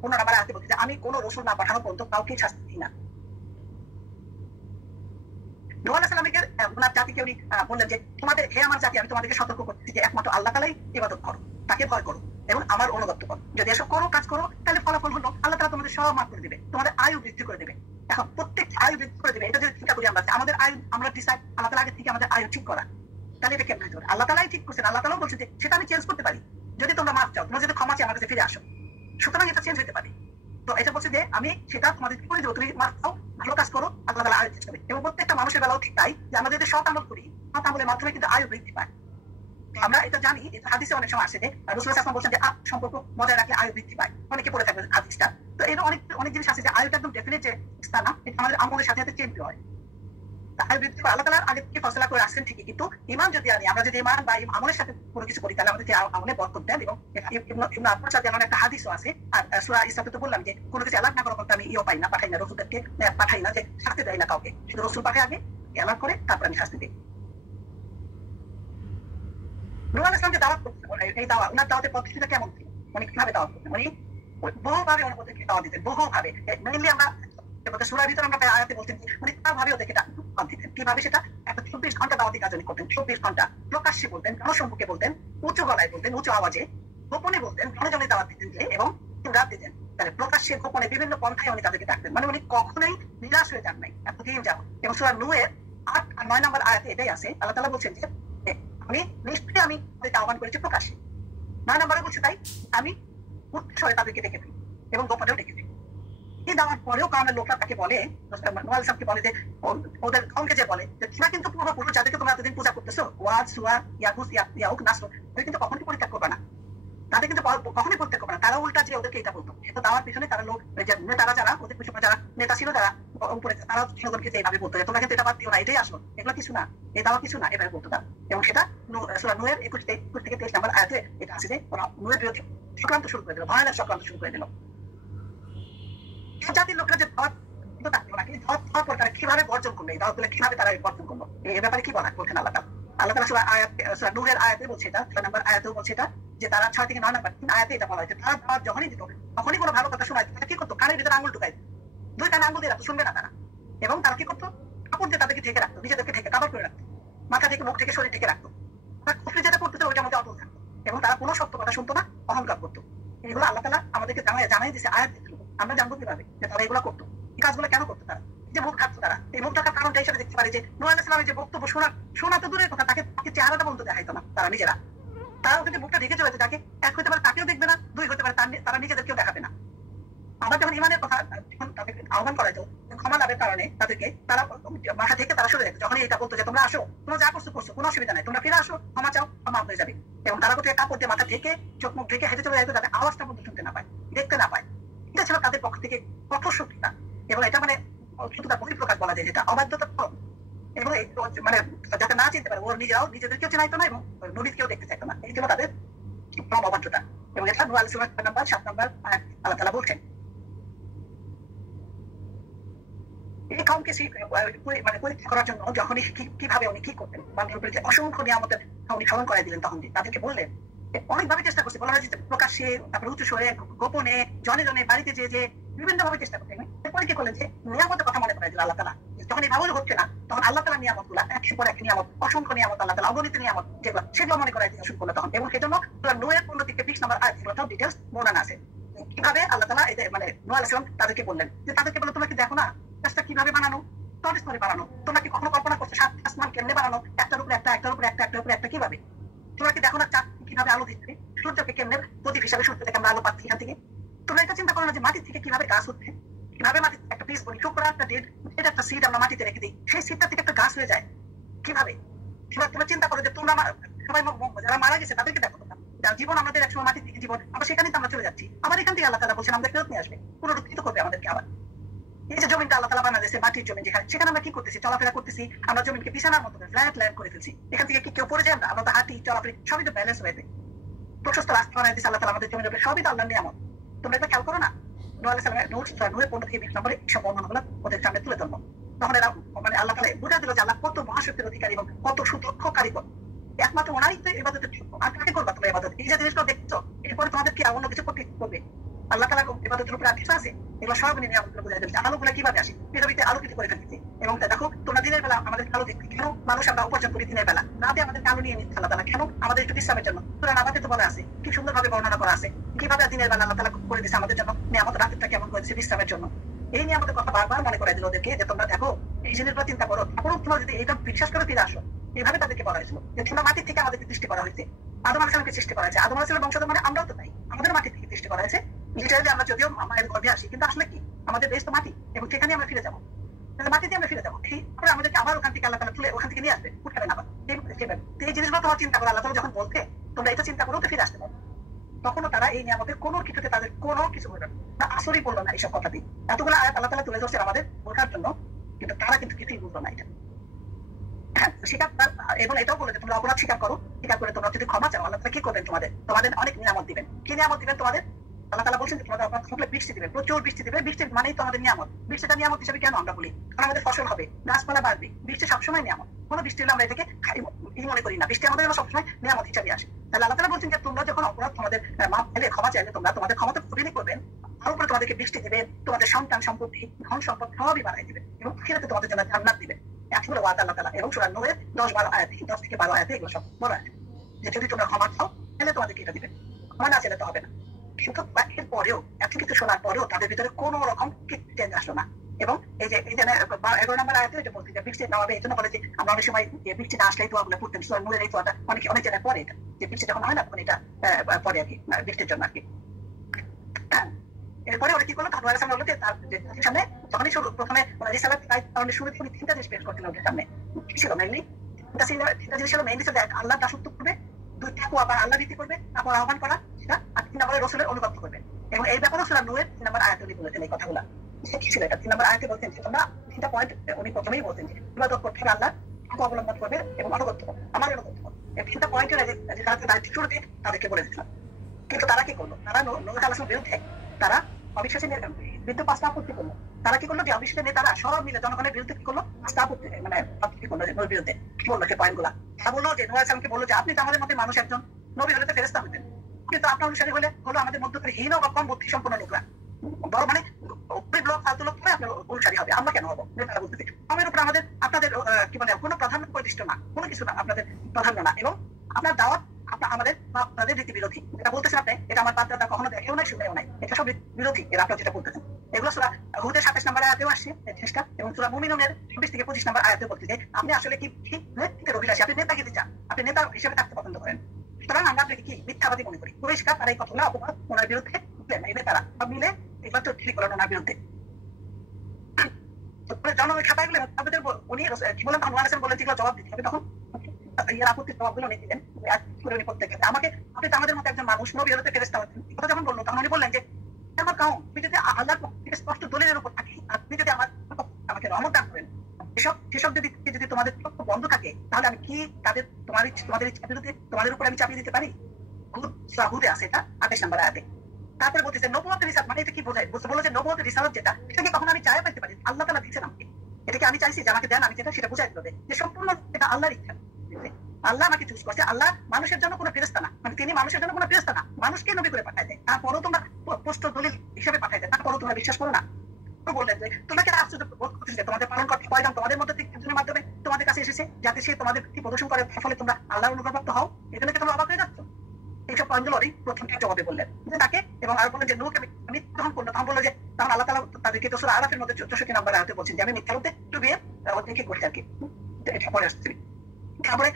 15 নম্বর আয়াতে বলছে যে আমি কোনো রাসূল না পাঠানো পর্যন্ত কাউকে শাস্তি দিই না। নূহ আলাইহিস সালামকে ওনার জাতিকে উনি বললেন যে তোমাদের, হে আমার জাতি, আমি তোমাদেরকে সতর্ক করতেছি যে একমাত্র আল্লাহ তাআলাই ইবাদত করো, তাকে ভয় করো এবং আমার অনুগত করো। যদি এসব করো, কাজ করো, তাহলে ফলাফল হলো আল্লাহ তাআলা তোমাদের সব মাফ করে দিবে, তোমাদের আয়ু বৃদ্ধি করে দিবে। এখন প্রত্যেক আয়ু বৃদ্ধি করে দিবে, এটা যদি চিন্তা করি আমরা, আমাদের আয়ু আমরা ডিসাইড আল্লাহ তাআলা আগে থেকে আমাদের আয়ু ঠিক করা, তাহলে এটা কেমন হবে? আল্লাহ তাআলাই ঠিক করছেন, আল্লাহ তাআলাও বলছেন যে সেটা আমি চেঞ্জ করতে পারি যদি তোমরা মাফ চাও, তোমরা যদি ক্ষমা চাও আমার কাছে ফিরে আসো, সুতরাং এটা চেঞ্জ হতে পারে। তো এটা বলছে যে আমি সেটা তোমাদের কি করে দেবো, তুমি মাফ চাও, ভালো কাজ করো, আল্লাহ তাআলা আয়ু চেঞ্জ করবে। এবং প্রত্যেকটা মানুষের বেলাও ঠিক তাই, যে আমরা যদি সৎ আমল করি, সৎ আমলের মাধ্যমে কিন্তু আয়ু বৃদ্ধি পায়। আমরা এটা জানি, এটা হাদিসে অনেক সময় আসে যে রাসূল সাল্লাল্লাহু আলাইহি ওয়াসাল্লাম বলছেন যে সম্পর্ক বজায় রাখলে আয়ু বৃদ্ধি পায়। অনেকে পড়ে থাকবে হাদিসটা। তো এটা অনেক জিনিস আছে যে আয়ুটা একদম ডেফিনেট যে তা না, এটা আমাদের আমলের সাথে সাথে চেঞ্জ হয়। আয়ু বৃদ্ধি পায় আল্লাহ তাআলা আগে থেকে ফয়সালা করে আসছেন ঠিকই, কিন্তু ঈমান যদি আনি, আমরা যদি ঈমান বা আমলের সাথে কোনো কিছু করি, তাহলে আমাদের আমলে বরকত দেন। এবং ইবনে আব্বাস যেমন একটা হাদিসও আছে, আর সূরা ইসরাতে তো বললাম যে কোনো কিছু অ্যালার্ট না করা পর্যন্ত আমি পাই না, পাঠাই না, রাসূলকে পাঠাই না, যে শাস্তি দেয় না কাউকে, শুধু রাসূল পাঠায় আগে অ্যালার্ট করে তারপর আমি শাস্তি দিই। নূহ আলাইহিস সালাম যে দাওয়াত করতেন, এই দাওয়াত, ওনার দাওয়াতের পদ্ধতিটা কেমন ছিল? উনি কিভাবে দাওয়াত করতেন, উনি বহুভাবে ওদেরকে দাওয়াত দিতেন, বহুভাবে। মেইনলি আমরা সূরার ভিতরে আমরা আয়াতে বলতেন উনি ভাবে ওদেরকে দাওয়াত দিতেন। কিভাবে সেটা? একটা 24 ঘন্টা দাওয়াতি কাজ উনি করতেন। 24 ঘন্টা প্রকাশ্যে বলতেন, জনসম্মুখে বলতেন, উঁচু গলায় বলতেন, উঁচু আওয়াজে, গোপনে বলতেন, জনে দাওয়াত দিতেন যে, এবং রাত দিতেন। তাহলে প্রকাশ্যে গোপনে বিভিন্ন পন্থায় উনি তাদেরকে ডাকতেন। মানে উনি কখনোই নিরাশ হয়ে যান নাই এতদিন যাব। এবং সূরা নূহের 8 আর 9 নম্বর আয়াতে এটাই আছে। আল্লাহ তাআলা বলছেন যে আমি নিশ্চয়ই আমি তাদেরকে আহ্বান করেছি প্রকাশ্যে। 9 নম্বরে বলছে তাই আমি উচ্চস্বরে তাদেরকে ডেকে দিই এবং গোপনেও ডেকে দিই। এই দেওয়ার পরেও কারণের লোকরা তাকে বলে, নোয়াল সাহেবকে বলে যে ওদের কমকে যে বলে যে তোমরা কিন্তু পূর্বপুরুষ যাদেরকে তোমরা এতদিন পূজা করতেছো, ওয়াজ, সুয়া, ইয়াগুস, ইয়াউক, নাসর, ওদের কিন্তু কখনই পরিত্যাগ করবে না, তাদের কিন্তু কখনই পরিত্যাগ করবে না। তারা উল্টা যে ওদেরকে এটা বলতো। তো দেওয়ার পিছনে তারা লোক নেতারা যারা ওদের পিছনে যারা নেতা ছিল যারা উপরে, তারা জনগণকে এইভাবে বলতো যে তোমরা কিন্তু এটা বাদ দিও না, এটাই আসো, এগুলো কিছু না, এই দাওয়া কিছু না, এভাবে বলতো তারা। এবং সেটা সূরা নূহের 21 থেকে 23 নম্বর আয়াতে এটা আছে যে ওরা নূহের বিরুদ্ধে চক্রান্ত শুরু করে দিল, ভয়ানক চক্রান্ত শুরু করে দিল। জাতির লোকেরা যে দাওয়াত থাকতো না, দাওয়াত পর তারা কিভাবে বর্জন করলো, এই দাওয়াতগুলো কিভাবে তারা বর্জন করলো, এই ব্যাপারে কি বলা বলছেন আল্লাহ তাআলা। আল্লাহ তাআলা সূরা নূহের আয়াতে বলছে এটা, 6 নম্বর আয়াতেও বলছে এটা, যে তারা 6 থেকে 9 নম্বর 3 আয়াতে এটা বলা হয়েছে। তারা দাওয়াত যখনই দিত তখনই কোনো ভালো কথা শোনায় তারা কি করতো? কানের ভিতরে আঙুল ঢুকাই, 2 কানে আঙুল দিয়ে রাখতো, শুনবে না তারা। এবং তারা কি করতো? কাপড় দিয়ে তাদেরকে ঢেকে রাখতো, নিজেদেরকে ঢেকে কাবার করে রাখতো, মাথা থেকে মুখ থেকে শরীর ঢেকে রাখতো। তারা কুফরি যেটা করতো ওইটার মধ্যে অটল থাকতো এবং তারা কোনো সত্য কথা শুনতো না, অহংকার করতো। এগুলো আল্লাহ তাআলা আমাদেরকে জানাই দিয়েছে আয়াত দিয়েছিল। আমরা জানবো কিভাবে যে তারা এগুলো করতো, এই কাজগুলো কেন করতো তারা? যে মুখ ঢাকতো তারা, এই মুখ ঢাকার কারণটা হিসেবে দেখতে পারি যে নূহ আলাইহিস সালামের যে বক্তব্য শোনা তো দূরের কথা, তাকে চেহারাটা বলতে দেখাইতো না তারা নিজেরা। তারা ওকে মুখটা ঢেকে চলেছে, যাকে 1 হতে পারে তাকেও দেখবে না, 2 হতে পারে তারা নিজেদেরকেও দেখাবে না। আবার যখন ইমানের কথা তাদেরকে আহ্বান করা যেত ক্ষমা লাভের কারণে তাদেরকে তারা বাসা থেকে তারা সরে যেত। যখন এটা বলতো যে তোমরা আসো, তোমরা যা করছো করছো, কোনো অসুবিধা নাই, তোমরা ফিরে আসো, ক্ষমা চাও, ক্ষমা হয়ে যাবে। এবং তারা কোথায় কাপড় দিয়ে মাথা ঢেকে চোখ মুখ ঢেকে হেঁটে চলে যেত, যাতে আওয়াজটা পর্যন্ত শুনতে না পায়, দেখতে না পায়। এটা ছিল তাদের পক্ষ থেকে কঠোর শক্তিটা। এবং এটা মানে শুধু তার বহিঃপ্রকাশ বলা যায়, যেটা অবাধ্যতার ফল। এবং মানে যাতে না চিনতে পারে, ওর নিজেদেরকেও চেনাইতো না এবং নবীকেও দেখতে চাইতো না। এই ছিল তাদের অবাধ্যতা। এবং এটা নূহ আলাইহিস সালাম 7 নম্বর আল্লাহ তাআলা বলছেন। এই কাউকে মানে পরীক্ষা করার জন্য যখনই কিভাবে উনি কি করতেন, মানুষের উপরে যে অসংখ্য নিয়ামতের উনি স্মরণ করাই দিলেন, তখন তাদেরকে বললেন, অনেকভাবে চেষ্টা করছে, বলা হয়েছে প্রকাশ্যে, তারপরে উঁচু স্বরে, গোপনে, জনে জনে, বাড়িতে যে বিভিন্ন ভাবে চেষ্টা করতেন। এরপরে কি করলেন যে নিয়ামতের কথা মনে করাই দিল আল্লাহ তাআলা। যখন এইভাবে হচ্ছে না, তখন আল্লাহ তাআলা নিয়ামত গুলা একের পর এক নিয়ামত, অসংখ্য নিয়ামত, আল্লাহ তাআলা অগণিত নিয়ামত যেগুলো, সেগুলো মনে করাই দিতে শুরু করলো তখন। এবং সেজন্য নূহের 15 থেকে 20 নম্বর আয়াত সব ডিটেলস বর্ণনা আছে কিভাবে আল্লাহ তাআলা মানে নূহ আলাইহিস সালাম তাদেরকে বললেন যে তাদেরকে বলে তোমরা কি দেখো না গাছটা কিভাবে বানানো, টরেস করে বানানো, তোমরা কি কখনো কল্পনা করছো 7 আসমান কেমনে বানানো, একটার উপরে একটা, একটার উপরে একটা, একটার উপরে একটা, কিভাবে? তোমরা কি দেখো না চাঁদ কিভাবে আলো দিচ্ছে, সূর্যকে কেমনে প্রদীপ হিসাবে সূর্য থেকে আমরা আলো পাচ্ছি এখান থেকে? তোমরা এটা চিন্তা করো না যে মাটি থেকে কিভাবে গাছ হচ্ছে, কিভাবে মাটি একটা বীজ বলি, শুকরা একটা ডেড, এটা একটা সিড আমরা মাটিতে রেখে দিই, সেই সিডটা থেকে একটা গাছ হয়ে যায় কিভাবে? তোমরা চিন্তা করো যে তোমরা সবাই যারা মারা গেছে তাদেরকে দেখো, যার জীবন আমাদের একসময় মাটি থেকে জীবন, আবার সেখানেই তো আমরা চলে যাচ্ছি, আবার এখান থেকে আল্লাহ তাআলা বলছেন আমাদের ফেরত নিয়ে আসবে, পুনরুত্থিত করবে আমাদেরকে আবার। এই যে জমিনটা আল্লাহ তাআলা বানাইছে, মাটির জমি, সেখানে আমরা কি করতেছি? চলাফেরা করতেছি, আমরা জমিনকে বিছানার মতো ফ্ল্যাট ল্যান্ড করে ফেলছি। এখান থেকে কি কেউ পড়ে যায়? আমরা তো হাঁটি, চলাফেরা সবই তো ব্যালেন্স হয়ে যায়, প্রশস্ত রাস্তা বানাই দিচ্ছে আল্লাহ তাআলা আমাদের জমির উপরে, সবই তো আল্লাহর নিয়ামত। তোমরা এটা খেয়াল করো না? নূহ আলাইহিস সালামের নূহের 15 থেকে 20 নম্বরে সব বর্ণনাগুলো ওদের সামনে তুলে ধরবো। তখন এরা মানে আল্লাহ তাআলা বুঝা দিল যে আল্লাহ কত মহাশক্তির অধিকারী এবং কত সুদক্ষ কারিগর, একমাত্র ওনারই তো ইবাদতের যোগ্য, আর কাকে করবা তোমরা ইবাদত? এই যে জিনিসগুলো দেখছো, এরপরে তোমাদের কি অন্য কিছু করতে করবে? আল্লাহ তাআলা ইবাদতের উপরে আর কিছু আছে? এগুলো সব নিয়ামতগুলো বোঝাই দিচ্ছে। আলোগুলো কিভাবে আসে? পৃথিবীতে আলোকিত করে ফেলতেছি। এবং দেখো তোমরা দিনের বেলা আমাদের আলো দেখতে, কেন মানুষ আমরা উপার্জন করি দিনের বেলা, রাতে আমাদের আলো নিয়ে নিচ্ছে আল্লাহ তাআলা, কেন? আমাদের একটু বিশ্রামের জন্য। সূরা নাবাতে তো বলা আছে, কি সুন্দর ভাবে বর্ণনা করা আছে কিভাবে দিনের বেলা আল্লাহ তাআলা করে দিচ্ছে আমাদের জন্য নিয়ামত, রাতেরটা কেমন করেছে বিশ্রামের জন্য। এই নিয়ামতের কথা বারবার মনে করে দিল ওদেরকে যে তোমরা দেখো এই জিনিসগুলো চিন্তা করো, তারপরেও তোমরা যদি এটা বিশ্বাস করে ফিরে আসো। এইভাবে তাদেরকে বলা হয়েছিল যে তোমরা মাটির থেকে আমাদেরকে সৃষ্টি করা হয়েছে, আদম আলাইহিস সালামকে সৃষ্টি করা হয়েছে, আদম আলাইহিস সালামের বংশধর মানে আমরাও তো তাই, আমাদের মাটি থেকে সৃষ্টি করা হয়েছে। লিটারালি আমরা যদিও মায়ের গর্ভে আসি, কিন্তু আসলে কি আমাদের দেশ তো মাটি, এবং সেখানে আমরা ফিরে যাবো, তাহলে মাটিতে আমরা ফিরে যাবো। তারপরে আমাদেরকে আবার ওখান থেকে আল্লাহ তাআলা তুলে ওখান থেকে নিয়ে আসবে, উঠাবেন আবার। এই জিনিসগুলো তোমার চিন্তা করো, আল্লাহ তাআলা যখন বলতে তোমরা এটা চিন্তা করো তো ফিরে আসতে পারো। তখনও তারা এই নিয়ামতের কোনো কিছুতে তাদের কোনো কিছু বলবে না, আসরই বললো না এইসব কথা দিয়ে। এতগুলো আয়াত আল্লাহ তাআলা তুলে ধরছে আমাদের বোঝার জন্য, কিন্তু তারা কিন্তু কিছুই বুঝলো না এটা। স্বীকার এবং এটাও বলে যে তোমরা অপরাধ স্বীকার করো, স্বীকার করে তোমরা যদি ক্ষমা চাও আল্লাহ তাআলা কি করবেন? তোমাদের অনেক নিয়ামত দিবেন। কি নিয়ামত দিবেন তোমাদের? আল্লাহ তাআলা বলছেন তোমাদের অপরাধ থাকলে বৃষ্টি দিবেন, প্রচুর বৃষ্টি দিবেন। বৃষ্টি মানেই তো আমাদের নিয়ামত। বৃষ্টিটা নিয়ামত হিসেবে কেন আমরা বলি? কারণ আমাদের ফসল হবে, গাছপালা বাড়বে, বৃষ্টি সবসময় নিয়ামত। কোনো বৃষ্টি হলে আমরা এটাকে মনে করি না। বৃষ্টি আমাদের সবসময় নিয়ামত হিসাবে আসে। তাহলে আল্লাহ তাআলা বলছেন যে তোমরা যখন অপরাধ তোমাদের মাপ পেলে ক্ষমা চাইলে তোমরা তোমাদের ক্ষমতা প্রতিনিধি করবেন, তার উপরে তোমাদেরকে বৃষ্টি দিবে, তোমাদের সন্তান সম্পত্তি ধন সম্পদ সবই বাড়াই দিবে এবং আখিরাতে তোমাদের জন্য জান্নাত দিবে। এগুলো ওয়াদা আল্লাহ তাআলা এবং সূরা নূরের 10-12 আয়াতে, 10 থেকে 12 আয়াতে এগুলো সব বলা আছে যে যদি তোমরা ক্ষমা চাও তাহলে তোমাদেরকে এটা দিবে, ক্ষমা না চাইলে তো হবে না। কিন্তু এর পরেও এত কিছু শোনার পরেও তাদের ভিতরে কোনো রকম চেঞ্জ আসলো না। এবং এই যে 11 নম্বর আয়াতে এটা বলছে যে বৃষ্টি নামাবে, এই জন্য বলে যে আমরা অনেক সময় বৃষ্টি না আসলেই দোয়াগুলো পড়তেন, সূরা নূরের এই দোয়াটা অনেক জায়গায় পড়ে, এটা যে বৃষ্টি যখন হয় না তখন এটা পড়ে আর কি, বৃষ্টির জন্য আর কি। এরপরে ওরা কি করলো, তার সামনে হলো যে তার সামনে যখনই প্রথমে রিসালাত কারণে শুরু থেকে 3টা জিনিস পেশ করতেন ওদের সামনে। কি ছিল মেইনলি? 3টা জিনিস ছিল মেইনলি, আল্লাহ দাসত্ব করবে, 2 আবার আল্লাহ ভীতি করবে, তারপর আহ্বান করা সেটা, আর 3 নম্বরে রাসূলের অনুগত করবে। এবং এই ব্যাপারে সূরা নূরের 3 নম্বর আয়াতে উনি বলেছেন এই কথাগুলো। কি ছিল এটা? 3 নম্বর আয়াতে বলছেন যে তোমরা 3টা পয়েন্ট উনি প্রথমেই বলছেন যে ইবাদত করতে হবে, আল্লাহ অবলম্বন করবে এবং অনুগত করবে, আমার অনুগত করবে। এই 3টা পয়েন্টের দায়িত্ব শুরুতে তাদেরকে বলে দিচ্ছিলাম। কিন্তু তারা কি করলো? তারা নূহ আলাইহিস বিরুদ্ধে তারা অবিশ্বাসী বিরুদ্ধে 5টা আপত্তি করলো। তারা কি করলো যে অবিশ্বাসী নেতারা সব মিলে জনগণের বিরুদ্ধে কি করলো? 5টা আপত্তি মানে আপত্তি করলো যে নবীর বিরুদ্ধে। কি বললো সে পয়েন্ট গুলা? তারা বললো যে নূহ আলাইহিস সালামকে বললো যে আপনি তো আমাদের মধ্যে মানুষ, একজন নবী হলে তো ফেরেশতা হতেন, কিন্তু আপনার অনুসারী হলো আমাদের মধ্যে হীন বা কম বুদ্ধি সম্পন্ন লোকরা, বড় মানে লোক ফালতু লোক আপনার অনুসারী হবে, আমরা কেন হবো? নেতারা বলতেছে আমার উপর আমাদের আপনাদের কি বলে কোনো প্রাধান্য প্রতিষ্ঠ না, কোনো কিছু না, আপনাদের প্রাধান্য না, এবং আপনার দাওয়াত আমাদের আপনাদের রীতি বিরোধী। যেটা বলতেছেন আপনি, এটা আমার বাপ দাদা কখনো দেখেও নাই, শুনেও নাই, এটা সব বিরোধী এর আপনার যেটা বলতেছেন। এগুলো সূরা হুদের 27 নম্বর আয়াতেও আসছে এই জিনিসটা, এবং সূরা মুমিনুনের 26 থেকে 25 নম্বর আয়াতে বলছে যে আপনি আসলে কি নেতার অভিলাষী, আপনি নেতাগিরি চান, আপনি নেতা হিসেবে থাকতে পছন্দ করেন, সুতরাং আমরা আপনাকে কি মিথ্যাবাদী মনে করি। পরিষ্কার তারা এই কথাগুলো অপবাদ ওনার বিরুদ্ধে এই নেতারা সব মিলে এগুলো তো ঠিক করলেন ওনার বিরুদ্ধে। জনগণের খাতায় গেলে উনি কি বলেন, আনোয়ার হোসেন বলেন যেগুলো জবাব দিতে হবে, তখন ইয়ার আপত্তির জবাবগুলো উনি দিলেন আমাকে, আপনি তো আমাদের মতো একজন মানুষ, নবী হতে ফেরেশতা হতেন, কথা যখন বললো তখন উনি বললেন যে আমার কাউম, তুমি যদি আল্লাহর পক্ষে স্পষ্ট দলিলের উপর থাকি, আপনি যদি আমাকে রহমত দান করেন, সেসব যদি তোমাদের বন্ধ থাকে, তাহলে আমি কি তোমাদের ইচ্ছা বিরুদ্ধে তোমাদের উপর আমি চাপিয়ে দিতে পারি? হুদে আছে এটা 28 নম্বর আয়াতে। তারপরে বলতেছে নবুয়তের রিসালাত, মানে এটা কি বোঝায়? বলে যে নবুয়তের রিসালাত যেটা, সেটাকে কখনো আমি চাইয়া পাইতে পারি, আল্লাহ তাআলা দিচ্ছেন আমাকে, এটাকে আমি চাইছি যে আমাকে দেন, আমি যেটা সেটা বুঝাই দিতে হবে যে সম্পূর্ণ এটা আল্লাহর ইচ্ছা, আল্লাহ আমাকে চুজ করছে। আল্লাহ মানুষের জন্য কোনো ফেরেশতা না, মানে তিনি মানুষের জন্য কোনো ফেরেশতা না, মানুষকে নবী করে পাঠায় দেয়, তারপরও তোমরা স্পষ্ট দলিল হিসেবে পাঠায় দেয়, তারপরও তোমরা বিশ্বাস করো না। বললেন যে তোমরা কেন আশ্চর্য বোধ করছো, তোমাদের পালন করতে পয়গাম তোমাদের মধ্যে থেকে একজনের মাধ্যমে তোমাদের কাছে এসেছে, যাতে সে তোমাদের প্রদর্শন করে, ফলে তোমরা আল্লাহর অনুগত হও, এজন্য কি তোমরা অবাক হয়ে যাচ্ছ? এইসব পয়েন্টগুলোরই প্রথমে জবাবে বললেন যে তাকে, এবং আর বললেন যে নূহকে আমি যখন করলো তখন বললো যে তখন আল্লাহ তাআলা তাদেরকে তো সূরা আরাফের মধ্যে 64 নম্বর আয়াতে বলছেন যে আমি মিথ্যার মধ্যে ডুবিয়ে ওদেরকে করতে আর কি, এটা পরে আসছে। তারপরে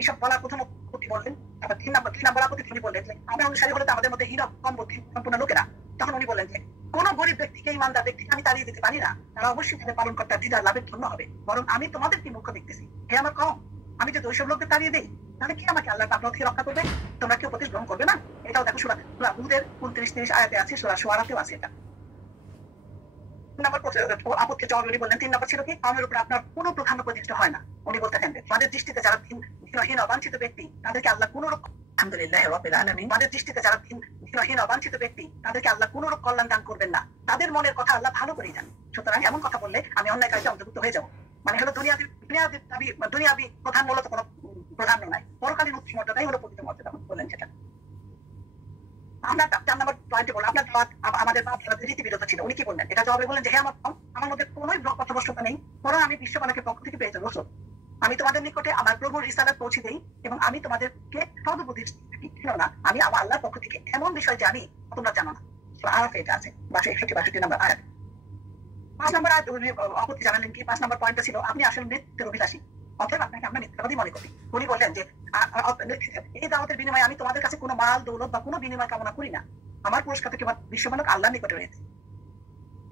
এইসব বলার প্রথম আপত্তি বললেন, তারপর 3 নম্বর আপত্তি তিনি বললেন যে আমি অনুসারী হলে তো আমাদের মধ্যে হীন কম বুদ্ধি সম্পূর্ণ লোকেরা। তখন উনি বললেন যে কোন গরিব ব্যক্তিকে, ইমানদার ব্যক্তিকে আমি তাড়িয়ে দিতে পারি না, তারা অবশ্যই তাদের পালন কর্তার দিদার লাভের ধন্য হবে, বরং আমি তোমাদের কি মুখ্য দেখতেছি, হে আমার কম, আমি যদি ওইসব লোককে তাড়িয়ে দিই তাহলে কি আমাকে আল্লাহ আপনার থেকে রক্ষা করবে? তোমরা কি উপদেশ গ্রহণ করবে না? এটাও দেখো সূরা হুদের 29-30 আয়াতে আছে, সূরা শুআরাতেও আছে এটা। আপত্তির জবাবে উনি বললেন 3 নম্বর ছিল কি, আমার উপর আপনার কোনো প্রাধান্য প্রতিষ্ঠিত হয় না। উনি বলতে থাকবেন তাদের দৃষ্টিতে যারা হীন অবাঞ্ছিত ব্যক্তি, তাদেরকে আল্লাহ কোন রকম, আলহামদুলিল্লাহ রাব্বিল আলামিন, তাদের দৃষ্টিতে যারা হীন অবাঞ্ছিত ব্যক্তি, তাদেরকে আল্লাহ কোন রকম কল্যাণ দান করবেন না, তাদের মনের কথা আল্লাহ ভালো করেই জানেন। সুতরাং এমন কথা বললে আমি অন্যায় কাজে অন্তর্ভুক্ত হয়ে যাবো, মানে হলো দুনিয়াবি প্রধান মূলত কোনো প্রাধান্য নাই, পরকালীন উচ্চ মর্যাদাই হলো প্রকৃত মর্যাদা বললেন সেটা। আমরা 4 নম্বর পয়েন্টে বললাম আপনার দাওয়াত আমাদের রীতি বিরোধ ছিল। উনি কি বললেন? এটা জবাবে বললেন যে হে আমার মধ্যে কোন পথভ্রষ্টতা নেই, বরং আমি বিশ্বমানবের পক্ষ থেকে পেয়েছি রসুল, আমি তোমাদের নিকটে আমার প্রভুর রিসালাত পৌঁছে দেই এবং আমি তোমাদেরকে সদুপদেশ থাকি, না আমি আমার আল্লাহর পক্ষ থেকে এমন বিষয় জানি তোমরা জানো না। আরাফে এটা আছে 61-62 নম্বর আয়াত। 5 নম্বর আয়াত আপত্তি জানালেন কি, 5 নম্বর পয়েন্টটা ছিল আপনি আসলে মৃত্যুর অভিলাষী, অতএব আপনাকে আমরা মিথ্যাবাদী মনে করি। উনি বললেন যে এই দাওয়াতের বিনিময়ে আমি তোমাদের কাছে কোনো মাল দৌলত বা কোনো বিনিময় কামনা করি না, আমার পুরস্কার থেকে বিশ্বমানব আল্লাহর নিকটে রয়েছে।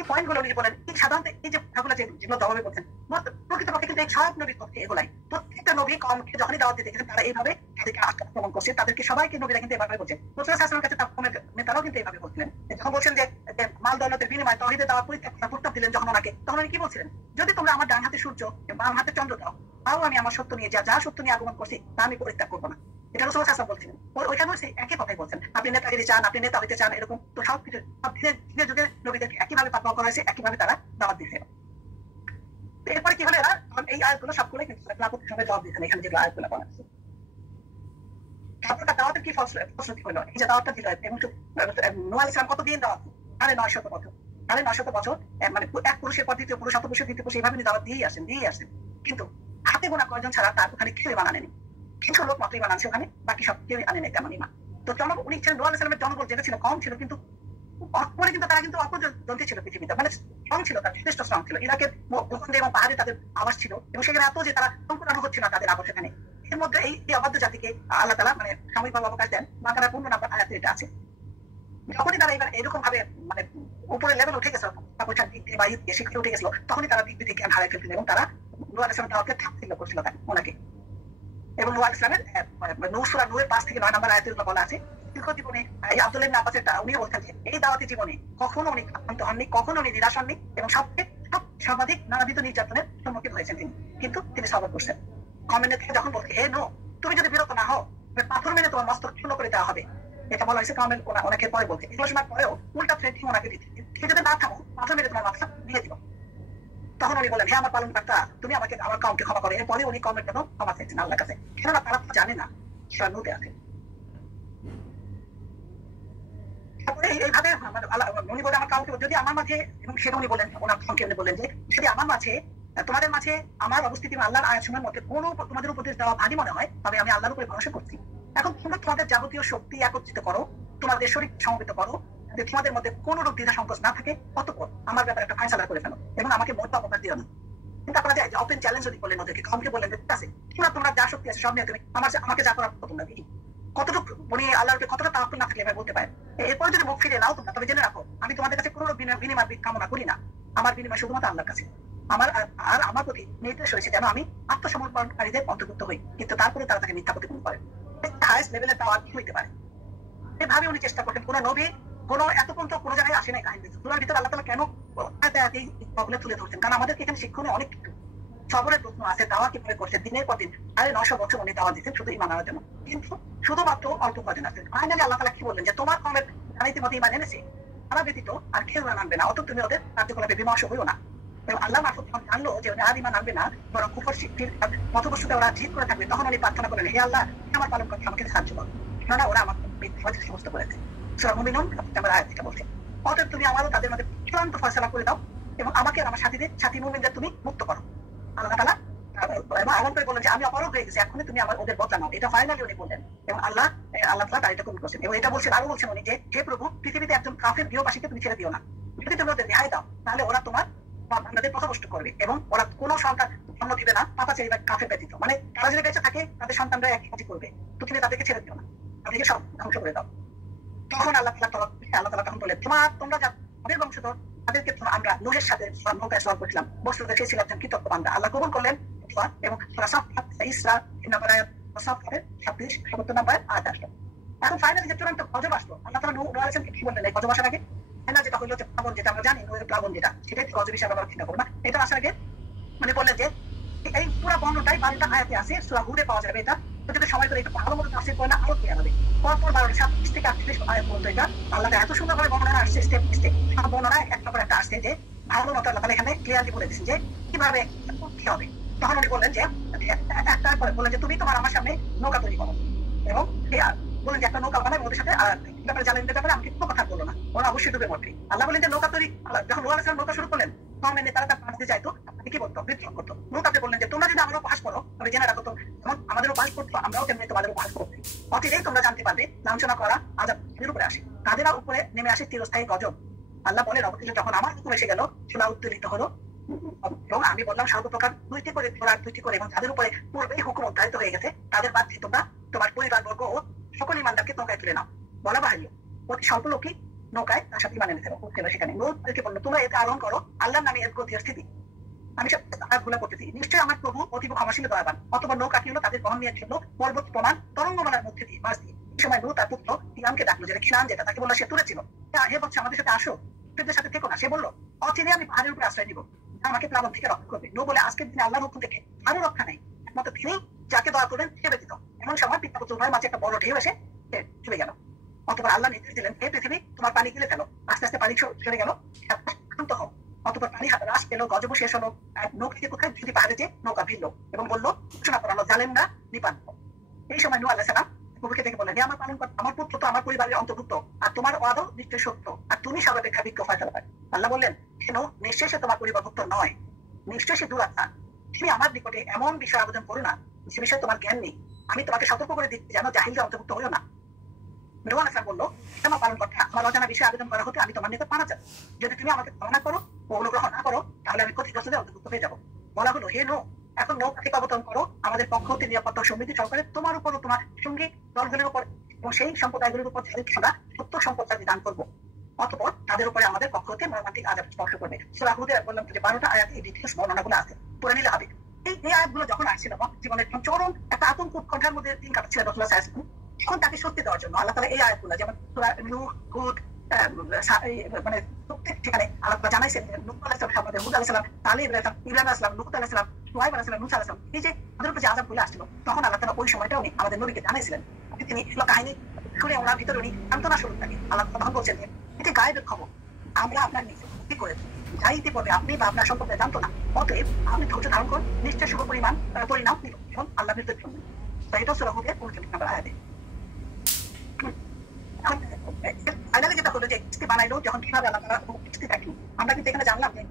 এই পয়েন্টগুলো উনি বলেন, এই সাধারণত এই যে কথাগুলো যেগুলো জবাবে বলছেন প্রকৃতপক্ষে কিন্তু এই সব নবীর পক্ষে এগুলাই, প্রত্যেকটা নবী কমকে যখনই দাওয়াত দিতে গেছেন তারা এইভাবে তাদেরকে আক্রমণ করছে, তাদেরকে সবাইকে নবীরা কিন্তু এভাবে বলছেন। রাসূল সাল্লাল্লাহু আলাইহি ওয়াসাল্লামের কাছে তার কওমের নেতারাও কিন্তু এইভাবে বলছিলেন, যখন বলছেন যে মাল দৌলতের বিনিময়ে তাওহীদের দাওয়াত পরিত্যাগ প্রস্তাব দিলেন যখন ওনাকে, তখন উনি কি বলছিলেন, যদি তোমরা আমার ডান হাতে সূর্য বাম হাতে চন্দ্র দাও, তাও আমি আমার সত্য নিয়ে যা সত্য নিয়ে আগমন করছি তা আমি পরিত্যাগ করবো না। এটা রাসূল সাল্লাল্লাহু আলাইহি ওয়াসাল্লাম বলছিলেন। ওইখানে সেই একই কথাই বলছেন, আপনি নেতাগিরি চান, আপনি নেতা হইতে চান, এরকম তো সবকিছু সব দিনের যুগে নবীদেরকে একইভাবে পাকড়াও করা হয়েছে, একইভাবে তারা দাওয়াত দিচ্ছে। এরপরে কি হলো, এরা এই আয়াতগুলো সবগুলো কিন্তু আপত্তির সঙ্গে জবাব দিচ্ছেন এখানে যেগুলো আয়াতগুলো বলা আছে। তারপর দাওয়াতের কি ফলশ্রুতি হলো, এই যে দাওয়াতটা দিল এবং নূহ আলাইহিস সালাম কতদিন দাওয়াত, 950 বছর, 950 বছর, মানে এক পুরুষের পর দ্বিতীয় পুরুষ, শতপুরুষের দ্বিতীয় পুরুষ, এইভাবে দাওয়াত দিয়েই আসেন। কিন্তু হাতে গোনা কয়েকজন ছাড়া তার ওখানে কেউ ইমান আনেনি, কিছু লোক মাত্র ইমান আনছে ওখানে, বাকি সব কেউ আনে নাই তেমন ইমান। তো উনি ছিলেন নূহ আলাইহিস সালামের জনবল যেটা ছিল কম ছিল, কিন্তু পরে কিন্তু তারা কিন্তু অপরজনতি ছিল পৃথিবীতে, মানে স্ট্রং ছিল, তার যথেষ্ট স্ট্রং ছিল। ইরাকের ভূখণ্ডে এবং পাহাড়ে তাদের আবাস ছিল এবং সেখানে এত যে তারা সংকটানো হচ্ছিল তাদের আবাস এখানে। এর মধ্যে এই অবাধ্য জাতিকে আল্লাহ তাআলা মানে সাময়িকভাবে অবকাশ দেন। বাকারার 15 নম্বর আয়াতে এটা আছে। যখনই তারা এবার এরকম ভাবে মানে উপরে লেভেল উঠে গেছে, পয়সার দিক দিয়ে বা ইয়ে শিক্ষা উঠে গেছিল, তখনই তারা দিক জ্ঞান হারাই ফেলতেন এবং তারা নূহ আলাইহিস সালামের দাওয়াতকে থাকছিল করছিল ওনাকে। এবং নূহ আলাইহিস সালামের সূরা নূহের 5 থেকে 9 নম্বর আয়াতে বলা আছে, জীবনে এই আব্দুল্লাহ ইবনে আব্বাসের উনিও বলছেন যে এই দাওয়াতি জীবনে কখনো উনি ক্লান্ত হননি, কখনো উনি নিরাশ হননি এবং সর্বাধিক নানাবিধ নির্যাতনের সম্মুখীন হয়েছেন তিনি, কিন্তু তিনি সবর করছেন। কমেন্টে থেকে যখন বলছে হে নো, তুমি যদি বিরত না হও পাথর মেরে তোমার মস্তক চূর্ণ করে দেওয়া হবে, এটা বলা হয়েছে কমেন্ট অনেকের পরে বলছে। এগুলো শোনার পরেও উল্টা থ্রেটিং ওনাকে দিচ্ছে, তুমি যদি না থামো পাথর মেরে তোমার মাথা দিয়ে দিব। তখন উনি বলেন হে আমার পালন কর্তা, তুমি আমাকে আমার কাউকে ক্ষমা করো। এরপরে উনি কমেন্ট কেন ক্ষমা চাইছেন আল্লাহর কাছে, কেননা তারা তো জানে না সন্নুতে আছে। এইভাবে উনি বলে আমার কাউকে যদি আমার মাঝে, এবং সেটা উনি বলেন ওনার সংক্ষেপে বললেন যে যদি আমার মাঝে তোমাদের মাঝে আমার অবস্থিতি আল্লাহর আয়াতসমূহের মধ্যে কোনো তোমাদের উপদেশ দেওয়া ভারী মনে হয়, তবে আমি আল্লাহর উপরে ভরসা করছি। এখন তোমরা তোমাদের যাবতীয় শক্তি একত্রিত করো, তোমাদের শরীর সমবেত করো, তোমাদের মধ্যে কোনো রূপ দ্বিধা সংকোচ না থাকে, অতঃপর আমার ব্যাপারে একটা ফায়সালা করে ফেলো এবং আমাকে মোটা অপকার দিও না। কিন্তু আপনারা যায় যে ওপেন চ্যালেঞ্জ যদি বললেন ওদেরকে, কাউকে বললেন ঠিক আছে তোমরা যা শক্তি আছে সব নিয়ে তুমি আমাকে যা করার তোমরা দিই, কতটুকু উনি আল্লাহকে কতটা তাওয়াক্কুল না থাকলে এবার বলতে পারেন। এরপরে যদি মুখ ফিরে নাও তোমরা, তবে জেনে রাখো আমি তোমাদের কাছে কোনো বিনিময় কামনা করি না, আমার বিনিময় শুধুমাত্র আল্লাহর কাছে। আমার প্রতি নির্দেশ হয়েছে যেন আমি আত্মসমর্পণকারীদের অন্তর্ভুক্ত হই, কিন্তু তারপরে তারা তাকে মিথ্যা প্রতিপন্ন করেন। হাইস্ট লেভেলের দাওয়াত কি হইতে পারে, এভাবে উনি চেষ্টা করতেন। কোন নবী কোন এত পর্যন্ত কোনো জায়গায় আসে নাই কাহিনী সূরার ভিতরে আল্লাহ তাআলা কেন এই প্রবলেম তুলে ধরছেন, কারণ আমাদেরকে এখানে শিক্ষণীয় অনেক কিছু সবরের প্রশ্ন আছে। দাওয়া কিভাবে করছে দিনের পর দিন, 900 বছর উনি দাওয়া দিচ্ছেন শুধু ইমান আনার জন্য, কিন্তু শুধুমাত্র অল্প কদিন আছে। ফাইনালি আল্লাহ তাআলা কি বললেন যে তোমার কমের জানাইতে মতো ইমান এনেছে, তারা ব্যতীত আর কেউ ইমান আনবে না, অত তুমি ওদের কার্যকলাপে বিমর্ষ হইও না। এবং আল্লাহ মাহফুজ জানলো যে আর ইমান আনবে না, বরং কুফর শিক্ষির মতবস্তুতে ওরা ঠিক করে থাকবে। তখন উনি প্রার্থনা করলেন হে আল্লাহ আমার পালন করতে আমাকে সাহায্য করো, কেননা ওরা আমার মিথ্যাবাদী সমস্ত করেছে। সূরা মুমিনুন নম্বর আয়াত থেকে বলছে অতএব তুমি আমারও তাদের মধ্যে চূড়ান্ত ফয়সালা করে দাও এবং আমাকে আর আমার সাথী মুমিনদের তুমি মুক্ত করো। আল্লাহ তাআলা এমন করে বললেন যে আমি অপরাধ হয়ে গেছি, এখনই তুমি আমার ওদের বদলা নাও। এটা ফাইনালি উনি বললেন এবং আল্লাহ তাআলা এটা কবুল করছেন। এবং এটা বলছেন আরো বলছেন উনি যে হে প্রভু পৃথিবীতে একজন কাফের গৃহবাসীকে তুমি ছেড়ে দিও না, যদি তুমি ওদের রেহাই দাও তাহলে ওরা আমাদের পথভ্রষ্ট করবে এবং ওরা কোনো সন্তান জন্ম দিবে না পাপাচারী বা কাফের ব্যতীত, মানে তারা যদি বেঁচে থাকে তাদের সন্তানরা একই কাজ করবে, তো তুমি তাদেরকে ছেড়ে দিও না, তাদেরকে সব ধ্বংস করে দাও। তখন আল্লাহ তাআলা তখন বলে তোমরা যাদের বংশধর তাদেরকে আমরা নূহের সাথে নৌকায় সওয়ার করছিলাম, বস্তু দেখেছিলাম একজন কৃতজ্ঞ বান্দা। আল্লাহ কবুল করলেন এবং ইসরা নম্বর আয়াত 70 নম্বর আয়াত আসলো। এখন ফাইনালি যে চূড়ান্ত গজব আসলো, আল্লাহ তাআলা নূহ আলাইহিস সালামকে কি বললেন এই গজব আসার আগে, না যেটা হলো যে প্লাবন, যেটা আমরা জানি নূহের প্লাবন যেটা, সেটাই গজব হিসাবে আমরা চিন্তা করবো না। এটা আসার আগে মানে বললেন যে এই পুরো বর্ণটাই 12টা আয়াতে আছে, সূরা হুদে পাওয়া যাবে। এটা যদি সময় করে একটু ভালো মতো তাফসীর করে না আরো ক্লিয়ার হবে। পরপর 27 থেকে 38 আয়াত পর্যন্ত এটা আল্লাহ এত সুন্দরভাবে বর্ণনা আসছে, স্টেপ স্টেপ সব বর্ণনা একটা পর একটা আসছে, যে ভালো মতো আল্লাহ এখানে ক্লিয়ারলি বলে দিচ্ছেন যে কিভাবে কি হবে। তখন উনি বললেন যে একটার পরে বললেন যে তুমি তোমার আমার সামনে নৌকা তৈরি করো এবং বলেন যে একটা নৌকা বানায় ওদের সাথে ব্যাপারে জ্বালানির ব্যাপারে আমাকে কোনো কথা বলো না, ওরা অবশ্যই ডুবে মরবে। আল্লাহ বলেন যে নৌকা তৈরি, যখন নূহ আলাইহিস সালাম নৌকা শুরু করলেন তখন তারা তার পাশ দিয়ে যাইতো, কি বলতো বিদ্রোহ করতো। নৌকাতে বললেন যে তোমরা যদি আমার উপহাস করো তবে জেনে রাখো, যেমন আমাদের উপহাস করতো আমরাও তেমনি তোমাদের উপহাস করছি, অচিরেই তোমরা জানতে পারবে লাঞ্ছনা করা আযাবের উপরে আসে, তাদের উপরে নেমে আসে চিরস্থায়ী গজব। আল্লাহ বলেন অবতীর্ণ যখন আমার হুকুম এসে গেল চূড়া উত্তোলিত হলো এবং আমি বললাম সর্বপ্রকার দুইটি করে এবং তাদের উপরে পূর্বেই হুকুম উদ্ধারিত হয়ে গেছে, তাদের বাদ দিয়ে তোমরা তোমার পরিবারবর্গ ও সকল ইমানদারকে নৌকায় তুলে নাও। বলা বাহাল্য অতি স্বল্প লোকই নৌকায় তার সাথে ইমান এনেছিল, সেখানে নৌকে বললো তোমরা এতে আরোহণ করো আল্লাহর নামে এর গতির স্থিতি, আমি সব ভুলে করতেছি, নিশ্চয়ই আমার প্রভু অতীব ক্ষমাশীল দয়াবান। অথবা নৌকা কি হলো তাদের বহন নিয়ে ছিল পর্বত প্রমাণ তরঙ্গমালার মধ্যে দিয়ে মাছ দিয়ে। এই সময় নূহ তার পুত্র কিনানকে ডাকলো, যেটা কিনান যেটা তাকে বললো সে তুলেছিল, হে বলছে আমাদের সাথে আসো, তাদের সাথে থেকো না। সে বললো অচিরে আমি পাহাড়ের উপরে আশ্রয় নিব, আমাকে প্লাবন থেকে রক্ষা করবে। নূহ বলে আজকের দিনে আল্লাহর হুকুম থেকে আরো রক্ষা নেই, একমাত্র তিনি যাকে দয়া করবেন সে ব্যতীত। এমন সময় পিতা পুত্র উভয়ের মাঝে একটা বড় ঢেউ এসে চলে গেল। অতঃপর আল্লাহ নির্দেশ দিলেন হে পৃথিবী তোমার পানি গিলে ফেলো। আস্তে আস্তে পানি সরে গেল, শান্ত হও। অতঃপর পানি হ্রাস পেলো, গজব শেষ হলো, নৌকাকে কোথায় যদি পাহাড়ে যে নৌকা ভিড়লো এবং বললো ঘোষণা করানো জালেমরা নিপাত। এই সময় নূহ আলাইহিস সালাম প্রভুকে দেখে বললেন, হে আমার পালন কর, আমার পুত্র তো আমার পরিবারের অন্তর্ভুক্ত, আর তোমার ওয়াদা নিশ্চয় সত্য, আর তুমি সর্বাপেক্ষা বিজ্ঞ ফয়সালা পাবে। আল্লাহ বললেন, কেন নিশ্চয় সে তোমার পরিবারভুক্ত নয়, নিশ্চয় সে দূরাত্মা, তুমি আমার নিকটে এমন বিষয় আবেদন করো না যে বিষয়ে তোমার জ্ঞান নেই, আমি তোমাকে সতর্ক করে দিচ্ছি যেন জাহিলদের অন্তর্ভুক্ত হইও না। নূহ আলাইহিস সালাম বললো, আমার পালন করতে আমার অজানা বিষয়ে আবেদন করা হতে আমি তোমার নিকট মানা চাই, যদি তুমি আমাকে ক্ষমা করো ও অনুগ্রহ না করো তাহলে আমি ক্ষতিগ্রস্তদের অন্তর্ভুক্ত হয়ে যাবো। বলা হলো, হে নূহ, এখন নৌকাকে অবতরণ করো আমাদের পক্ষ হতে নিরাপত্তা ও সমৃদ্ধি সহকারে তোমার উপর ও তোমার সঙ্গী দলগুলির উপর এবং সেই সম্প্রদায়গুলির উপর যাদেরকে আমরা সত্য সম্পদ দান করবো, অতঃপর তাদের উপরে আমাদের পক্ষ হতে মর্মান্তিক আযাব স্পর্শ করবে। সূরা হুদে বললাম যে 12টা আয়াত এই ডিটেইলস বর্ণনাগুলো আছে, পড়ে নিলে হবে। এই আয়াতগুলো যখন আসছিল জীবনের চরম একটা আতঙ্ক উৎকণ্ঠার মধ্যে দিন কাটাচ্ছিলেন রাসূলুল্লাহ সাল্লাল্লাহু আলাইহি ওয়াসাল্লাম, এখন তাকে সত্যি দেওয়ার জন্য আল্লাহ তাআলা এই আয়াতগুলো যেমন সূরা নূহ, হুদ, মানে প্রত্যেক ঠিকানে আল্লাহ জানাইছেন যে নূহ আলাইহিস সালাম সম্বন্ধে, হুদ আলাইহিস সালাম, সালেহ ইব্রাহিম আলাইহিস সালাম, লূত আলাইহিস সালাম, শুআয়ব আলাইহিস সালাম, মূসা আলাইহিস সালাম, এই যে আমাদের উপর যে আযাবগুলো আসছিল তখন আল্লাহ তাআলা ওই সময়টা উনি আমাদের নবীকে জানাইছিলেন। তিনি এগুলো কাহিনী শুনে ওনার ভিতরে উনি সান্ত্বনা স্বরূপ থাকে আল্লাহ তখন বলছেন যে এটি গায়েবের খবর, আমরা আপনার নিজে কি করেছি, যা ইতিপূর্বে আপনি বা আপনার সম্পর্কে জানতো না, অতএব আপনি ধৈর্য ধারণ করুন, নিশ্চয় শুভ পরিণাম এবং আল্লাহ বিরুদ্ধে শুনবেন। তাই এটা সূরা হুদের 29 নম্বর আয়াতে। ফাইনালি যেটা হলো যে কিস্তি বানাইলো যখন কিভাবে আল্লাহ তাআলা কিস্তি দেখেন, আমরা কিন্তু এখানে জানলাম যে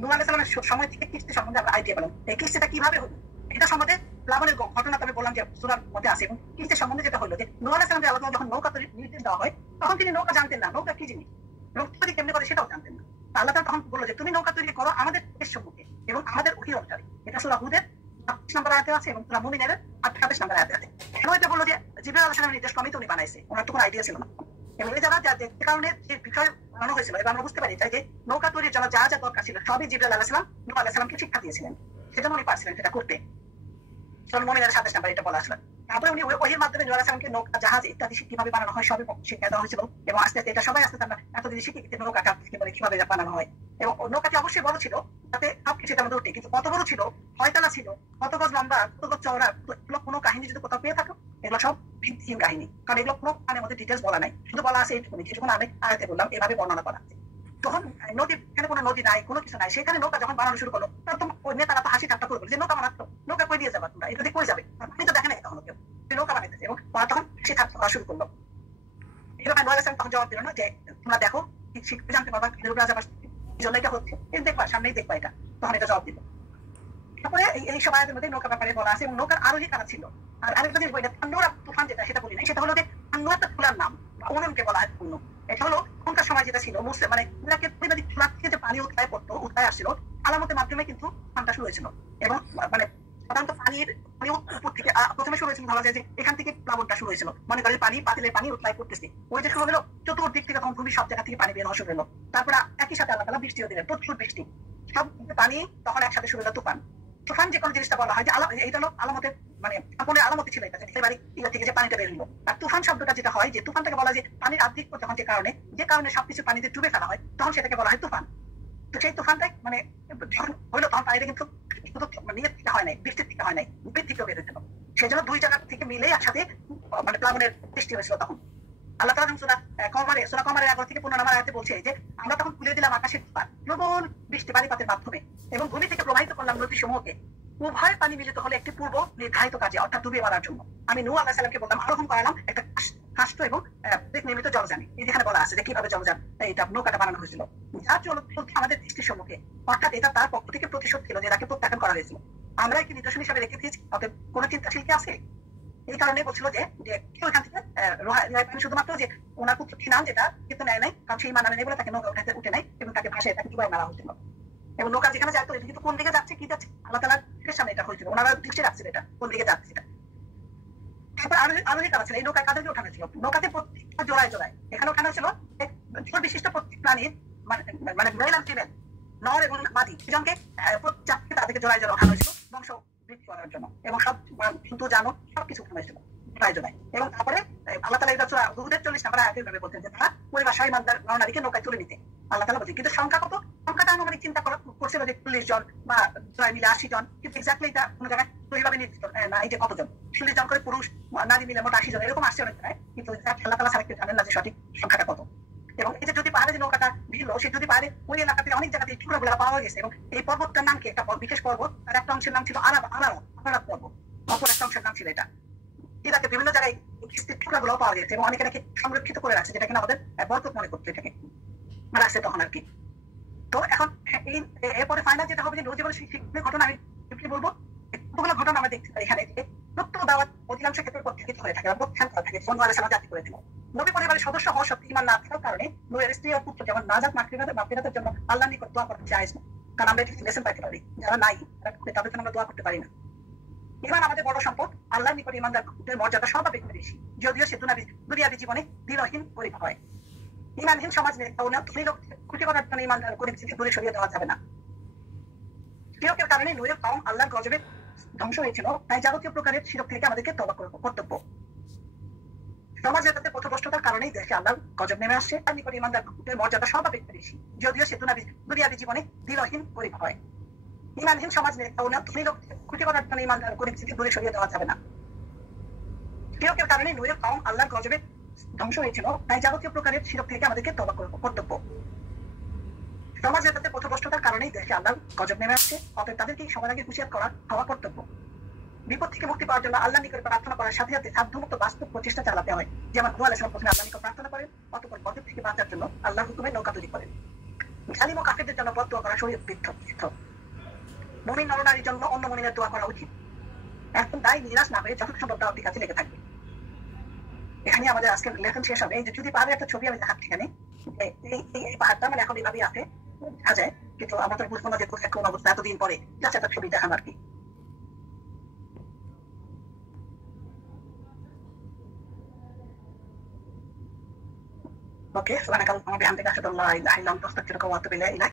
নূহ আলাইহিস সালামের সময় থেকে কিস্তি সম্বন্ধে আমরা আইডিয়া পেলাম। এই কিস্তিটা কিভাবে হলো এটা সম্বন্ধে প্লাবনের ঘটনা তবে বললাম যে সূরার মধ্যে আছে, এবং কিস্তি সম্বন্ধে যেটা হলো যে নূহ আলাইহিস সালামকে আল্লাহ যখন নৌকা তৈরির নির্দেশ দেওয়া হয় তখন তিনি নৌকা জানতেন না, নৌকা কি জিনিস, নৌকা তৈরি কেমনি করে সেটাও জানতেন না। আল্লাহ তাআলা তখন বললো যে তুমি নৌকা তৈরি করো আমাদের দেশ সম্মুখে এবং আমাদের ওহী অনুসারে। এটা সূরা হুদের 28 নম্বর আয়াতে আছে এবং সূরা মুমিনের 28 নম্বর আয়াতে আছে। কেন এটা বললো যে জিবরাইল আলাইহিস সালামের নির্দেশ ক্রমেই তো উনি বানাইছে, ওনার তো কোনো আইডিয়া ছিল না। এবং এই যারা যে কারণে যে বিষয় বানানো হয়েছিল এবার আমরা বুঝতে পারি যে নৌকা তৈরির জন্য যা যা দরকার ছিল সবই জিবরাইল আলাইহিস সালাম নূহ আলাইহিস সালামকে শিক্ষা দিয়েছিলেন, সেজন্য উনি পারছিলেন সেটা করতে। সূরা মুমিনের 27 নম্বর এটা বলা আসলে। তারপরে উনি ওহির মাধ্যমে নূহ আলাইহিস সালামকে নৌকা, জাহাজ ইত্যাদি কিভাবে বানানো হয় সবই শিক্ষা দেওয়া হয়েছিল, এবং আস্তে আস্তে এটা সবাই আস্তে আমরা এতদিন শিখে গেছি নৌকা কিভাবে বানানো হয়। এবং নৌকাটি অবশ্যই বড় ছিল, তাতে সবকিছু তার মধ্যে উঠে, কিন্তু কত বড় ছিল, কয়তলা ছিল, কত গজ লম্বা, কত গজ চওড়া, এগুলো কোনো কাহিনী যদি কোথাও পেয়ে থাকো এগুলো সব ভিত্তিহীন কাহিনী, কারণ এগুলো কোনো কানের মধ্যে ডিটেলস বলা নাই, শুধু বলা আছে এইটুকুনি যেটুকুন আমি আয়াতে বললাম এভাবে বর্ণনা করা আছে। তখন নদী, এখানে কোনো নদী নাই, কোনো কিছু নাই, সেখানে নৌকা যখন বানানো শুরু করলো তখন ওই নেতারা তো হাসি ঠাট্টা করবে যে নৌকা বানাচ্ছ, নৌকা কই দিয়ে যাবা তোমরা, এটা দিয়ে কই যাবে, আপনি তো দেখেন নাই তখন কেউ নৌকা বানাইতেছে, এবং ওরা তখন হাসি ঠাট্টা করা শুরু করলো। এরকম নূহ আলাইহিস সালাম তখন জবাব দিল না যে তোমরা দেখো শিখতে জানতে পারবা রাজা এই জন্য এটা হচ্ছে, দেখবা সামনেই দেখবা এটা, তখন এটা জবাব দিল। তারপরে এই সব আয়াতের মধ্যে নৌকা ব্যাপারে বলা আছে এবং নৌকার আরোহী কারা ছিল। আর আরেকটা জিনিস বইটা তান্নুরা তুফান যেটা, সেটা বলি নাই, সেটা হলো যে তান্নু একটা খোলার নাম, উনুনকে বলা হয় তান্নু। এটা হলো তখনকার সময় যেটা ছিল মুসলিম মানে ইরাকের খোলা থেকে যে পানি উৎপায় পড়তো, উৎপায় আসছিল আলামতের মাধ্যমে কিন্তু পানটা শুরু হয়েছিল, এবং মানে সাধারণত পানি উপর থেকে প্রথমে শুরু হয়েছিল, ভাবা যায় যে এখান থেকে প্লাবনটা শুরু হয়েছিল, মনে করেন পানি পাতিলের পানি উৎপায় করতেছে, ওই যে শুরু হলো চতুর্দিক থেকে তখন ভূমির সব জায়গা থেকে পানি বের হওয়া শুরু হলো। তারপরে একই সাথে আল্লাহ তাআলা বৃষ্টিও দিলেন, প্রচুর বৃষ্টি, সব পানি তখন একসাথে শুরু হলো তুফান। তুফান যে কোনো জিনিসটা বলা হয় যে এইটা হলো আলামতের মানে আপনের আলামতি ছিল, এটা একেবারে ইয়া থেকে যে পানিটা বের হলো। আর তুফান শব্দটা যেটা হয়, যে তুফানটাকে বলা হয় যে পানির আধিক্য যখন যে কারণে সবকিছু পানিতে ডুবে ফেলা হয় তখন সেটাকে বলা হয় তুফান। তো সেই তুফানটাই মানে যখন হইলো তখন পানিটা কিন্তু শুধু নিজের থেকে হয় নাই, বৃষ্টির থেকে হয় নাই, উপর থেকেও বের হয়েছিল, সেই জন্য দুই জায়গা থেকে মিলে একসাথে মানে প্লাবনের সৃষ্টি হয়েছিল। তখন আল্লাহ তাআলা সূরা কমারের 11 থেকে 15 নম্বর আয়াতে বলছে যে আমরা তখন খুলে দিলাম আকাশের দুয়ার প্রবল বৃষ্টি পানিপাতের মাধ্যমে, এবং ভূমি থেকে প্রবাহিত করলাম নদী সমূহকে, উভয় পানি মিলিত হলে একটি পূর্ব নির্ধারিত কাজে, অর্থাৎ ডুবিয়ে মারার জন্য। আমি নূহ আলাইহিস সালামকে বললাম আরোহণ করালাম একটা কাষ্ঠ এবং নির্মিত জলযানে। যেখানে বলা আছে যে কিভাবে জলযান এটা নৌকাটা বানানো হয়েছিল, যার চলতে আমাদের দৃষ্টির সম্মুখে, অর্থাৎ এটা তার পক্ষ থেকে প্রতিশোধ ছিল যে তাকে প্রত্যাখ্যান করা হয়েছিল। আমরা একটি নিদর্শন হিসাবে রেখে দিয়েছি, অতএব কোনো চিন্তাশীল কি আছে? এই কারণে বলছিল যে কেউ এখান থেকে শুধুমাত্র যে ওনার পুত্র কিনান যেটা কিন্তু নেয় নাই, কারণ সেই মানা নেই বলে তাকে নৌকা উঠে নেয় এবং তাকে ভাসায় তাকে ডুবাই মারা হয়েছিল। এবং নৌকা যেখানে যায় তো এটা কিন্তু কোন দিকে যাচ্ছে কি যাচ্ছে আল্লাহ তাআলার সামনে এটা হয়েছিল, ওনারা দৃষ্টি রাখছিল এটা কোন দিকে যাচ্ছে সেটা। তারপর আরোহী কারা ছিল, এই নৌকায় কাদেরকে ওঠানো ছিল? নৌকাতে প্রত্যেকটা জোড়ায় জোড়ায় এখানে ওঠানো ছিল জোর বিশিষ্ট প্রত্যেক প্রাণীর মানে মেল আর ফিমেল, নর এবং মাদি, দুজনকে চাপকে তাদেরকে জোড়ায় জোড়ায় ওঠানো হয়েছিল বংশ বৃদ্ধি করার জন্য, এবং সব কিন্তু জানো সবকিছু ওঠানো হয়েছিল জোড়ায় জোড়ায়। এবং তারপরে আল্লাহ তাআলা এটা সূরা হুদের 40 নম্বর আয়াতে ভাবে বলতেন যে তারা পরিবার সহ ইমানদার নরনারীকে নৌকায় তুলে নিতে আল্লাহ তাআলা বলছেন। কিন্তু সংখ্যা কত, সংখ্যাটা আনুমানিক চিন্তা করছিল যে 40 জন বা জয় মিলে 80 জন, কিন্তু এক্স্যাক্টলি এটা কোনো জায়গায় সহিভাবে নির্দিষ্ট না, এই যে কতজন 40 জন করে পুরুষ নারী মিলে মোট 80 জন এরকম আসছে অনেক জায়গায়, কিন্তু আল্লাহ তাআলা ছাড়া কেউ জানেন না যে সঠিক সংখ্যাটা কত। এবং এই যে যদি পাহাড়ে যে নৌকাটা ভিড়লো বলছি যদি পারে ওই এলাকাতে অনেক জায়গাতে টুকরাগুলো পাওয়া গেছে এবং এই পর্বতটার নাম কি একটা বিশেষ পর্বত আর একটা অংশের নাম ছিল আরারাত পর্বত, অপর একটা অংশের নাম ছিল এটা। ইরাকে বিভিন্ন জায়গায় টুকরাগুলো পাওয়া গেছে এবং অনেকে নাকি সংরক্ষিত করে রাখছে, যেটা কিনা আমাদের বরকত মনে করতো এটাকে রাখছে তখন আর কি। তো এখন এরপরে ফাইনাল যেটা হবে যে নবী জীবনের শিক্ষণীয় ঘটনা আমি বলবো, কতগুলো ঘটনা আমরা দেখতে পাই এখানে যে প্রত্যেক দাওয়াত অধিকাংশ ক্ষেত্রে প্রত্যাখ্যাত হয়ে থাকে বা প্রত্যাখ্যান করা থাকে। নূহ আলাইহিস সালাম জাতি করেছিল। নবী পরিবারের সদস্য হওয়া সত্ত্বেও ঈমান না থাকার কারণে নূহের স্ত্রী ও পুত্র যেমন নাজাত মাগফিরাতের জন্য আল্লাহর নিকট দোয়া করতে জায়েজ না, কারণ আমরা এটা লেসন পাইতে পারি যারা নাই তাদের জন্য আমরা দোয়া করতে পারি না। ঈমান আমাদের বড় সম্পদ। আল্লাহর নিকট ঈমানদারদের মর্যাদা সর্বাপেক্ষা বেশি, যদিও সে দুনিয়াবী জীবনে দিলহীন গরিব হয়। ঈমানহীন সমাজ নেই, খুশি করার জন্য ঈমানদার গরিব থেকে দূরে সরিয়ে দেওয়া যাবে না। শিরকের কারণে নূহের কওম আল্লাহর গজবে ধ্বংস হয়েছিল, তাই যাবতীয় প্রকারের শিরক থেকে আমাদেরকে তওবা কর্তব্য। সমাজের তাতে পথভ্রষ্টতার কারণেই দেশে আল্লাহর গজব নেমে আসছে। তার নিকট ঈমানদারদের মর্যাদা সর্বাপেক্ষা বেশি, যদিও সে দুনিয়াবী জীবনে দিলহীন গরিব হয়। ঈমানহীন সমাজ নেই, খুশি করার জন্য ঈমানদার গরিব থেকে দূরে সরিয়ে দেওয়া যাবে না। শিরকের কারণে নূহের কওম আল্লাহর গজবে ধ্বংস হয়েছিল, তাই যাবতীয় প্রকারের শিরক থেকে আমাদেরকে তওবা কর্তব্য। সমাজের তাতে পথভ্রষ্টতার কারণেই দেশে আল্লাহর গজব নেমে আসছে, অতএব তাদেরকে সবার আগে হুঁশিয়ার হওয়া কর্তব্য। বিপদ থেকে মুক্তি পাওয়ার জন্য আল্লাহর নিকট প্রার্থনা করার সাথে সাথে সাধ্যমতো বাস্তব প্রচেষ্টা চালাতে হয়। যেমন নূহ আলাইহিস সালাম প্রথমে আল্লাহর নিকট প্রার্থনা করেন, অতঃপর বিপদ থেকে বাঁচার জন্য আল্লাহর হুকুমে নৌকা তৈরি করেন। জালিম ও কাফিরদের জন্য বদদোয়া করা শরীয়ত বিরুদ্ধ। মুমিন নরনারীর জন্য অন্য মুমিনের দোয়া করা উচিত। এখন দায় নিরাশ না হয়ে যথেষ্ট সম্ভব দাওয়াতের কাছে লেগে থাকবে। এখানে আমাদের আজকের লেসন শেষ হবে। এই যে যদি পাহাড়ের একটা ছবি আমি দেখাচ্ছি এখানে, এই পাহাড়টা মানে এখন এইভাবেই আছে দেখা যায়, কিন্তু আমরা তো বুঝবো না যে কোথায় কোন অবস্থা এতদিন পরে যাচ্ছে একটা ছবি দেখানো আর কি। ওকে, সুবহানাকাল্লাহুম্মা ওয়া বিহামদিকা আশহাদু আল্লা ইলাহা ইল্লা আনতা আস্তাগফিরুকা ওয়া আতুবু ইলাইক।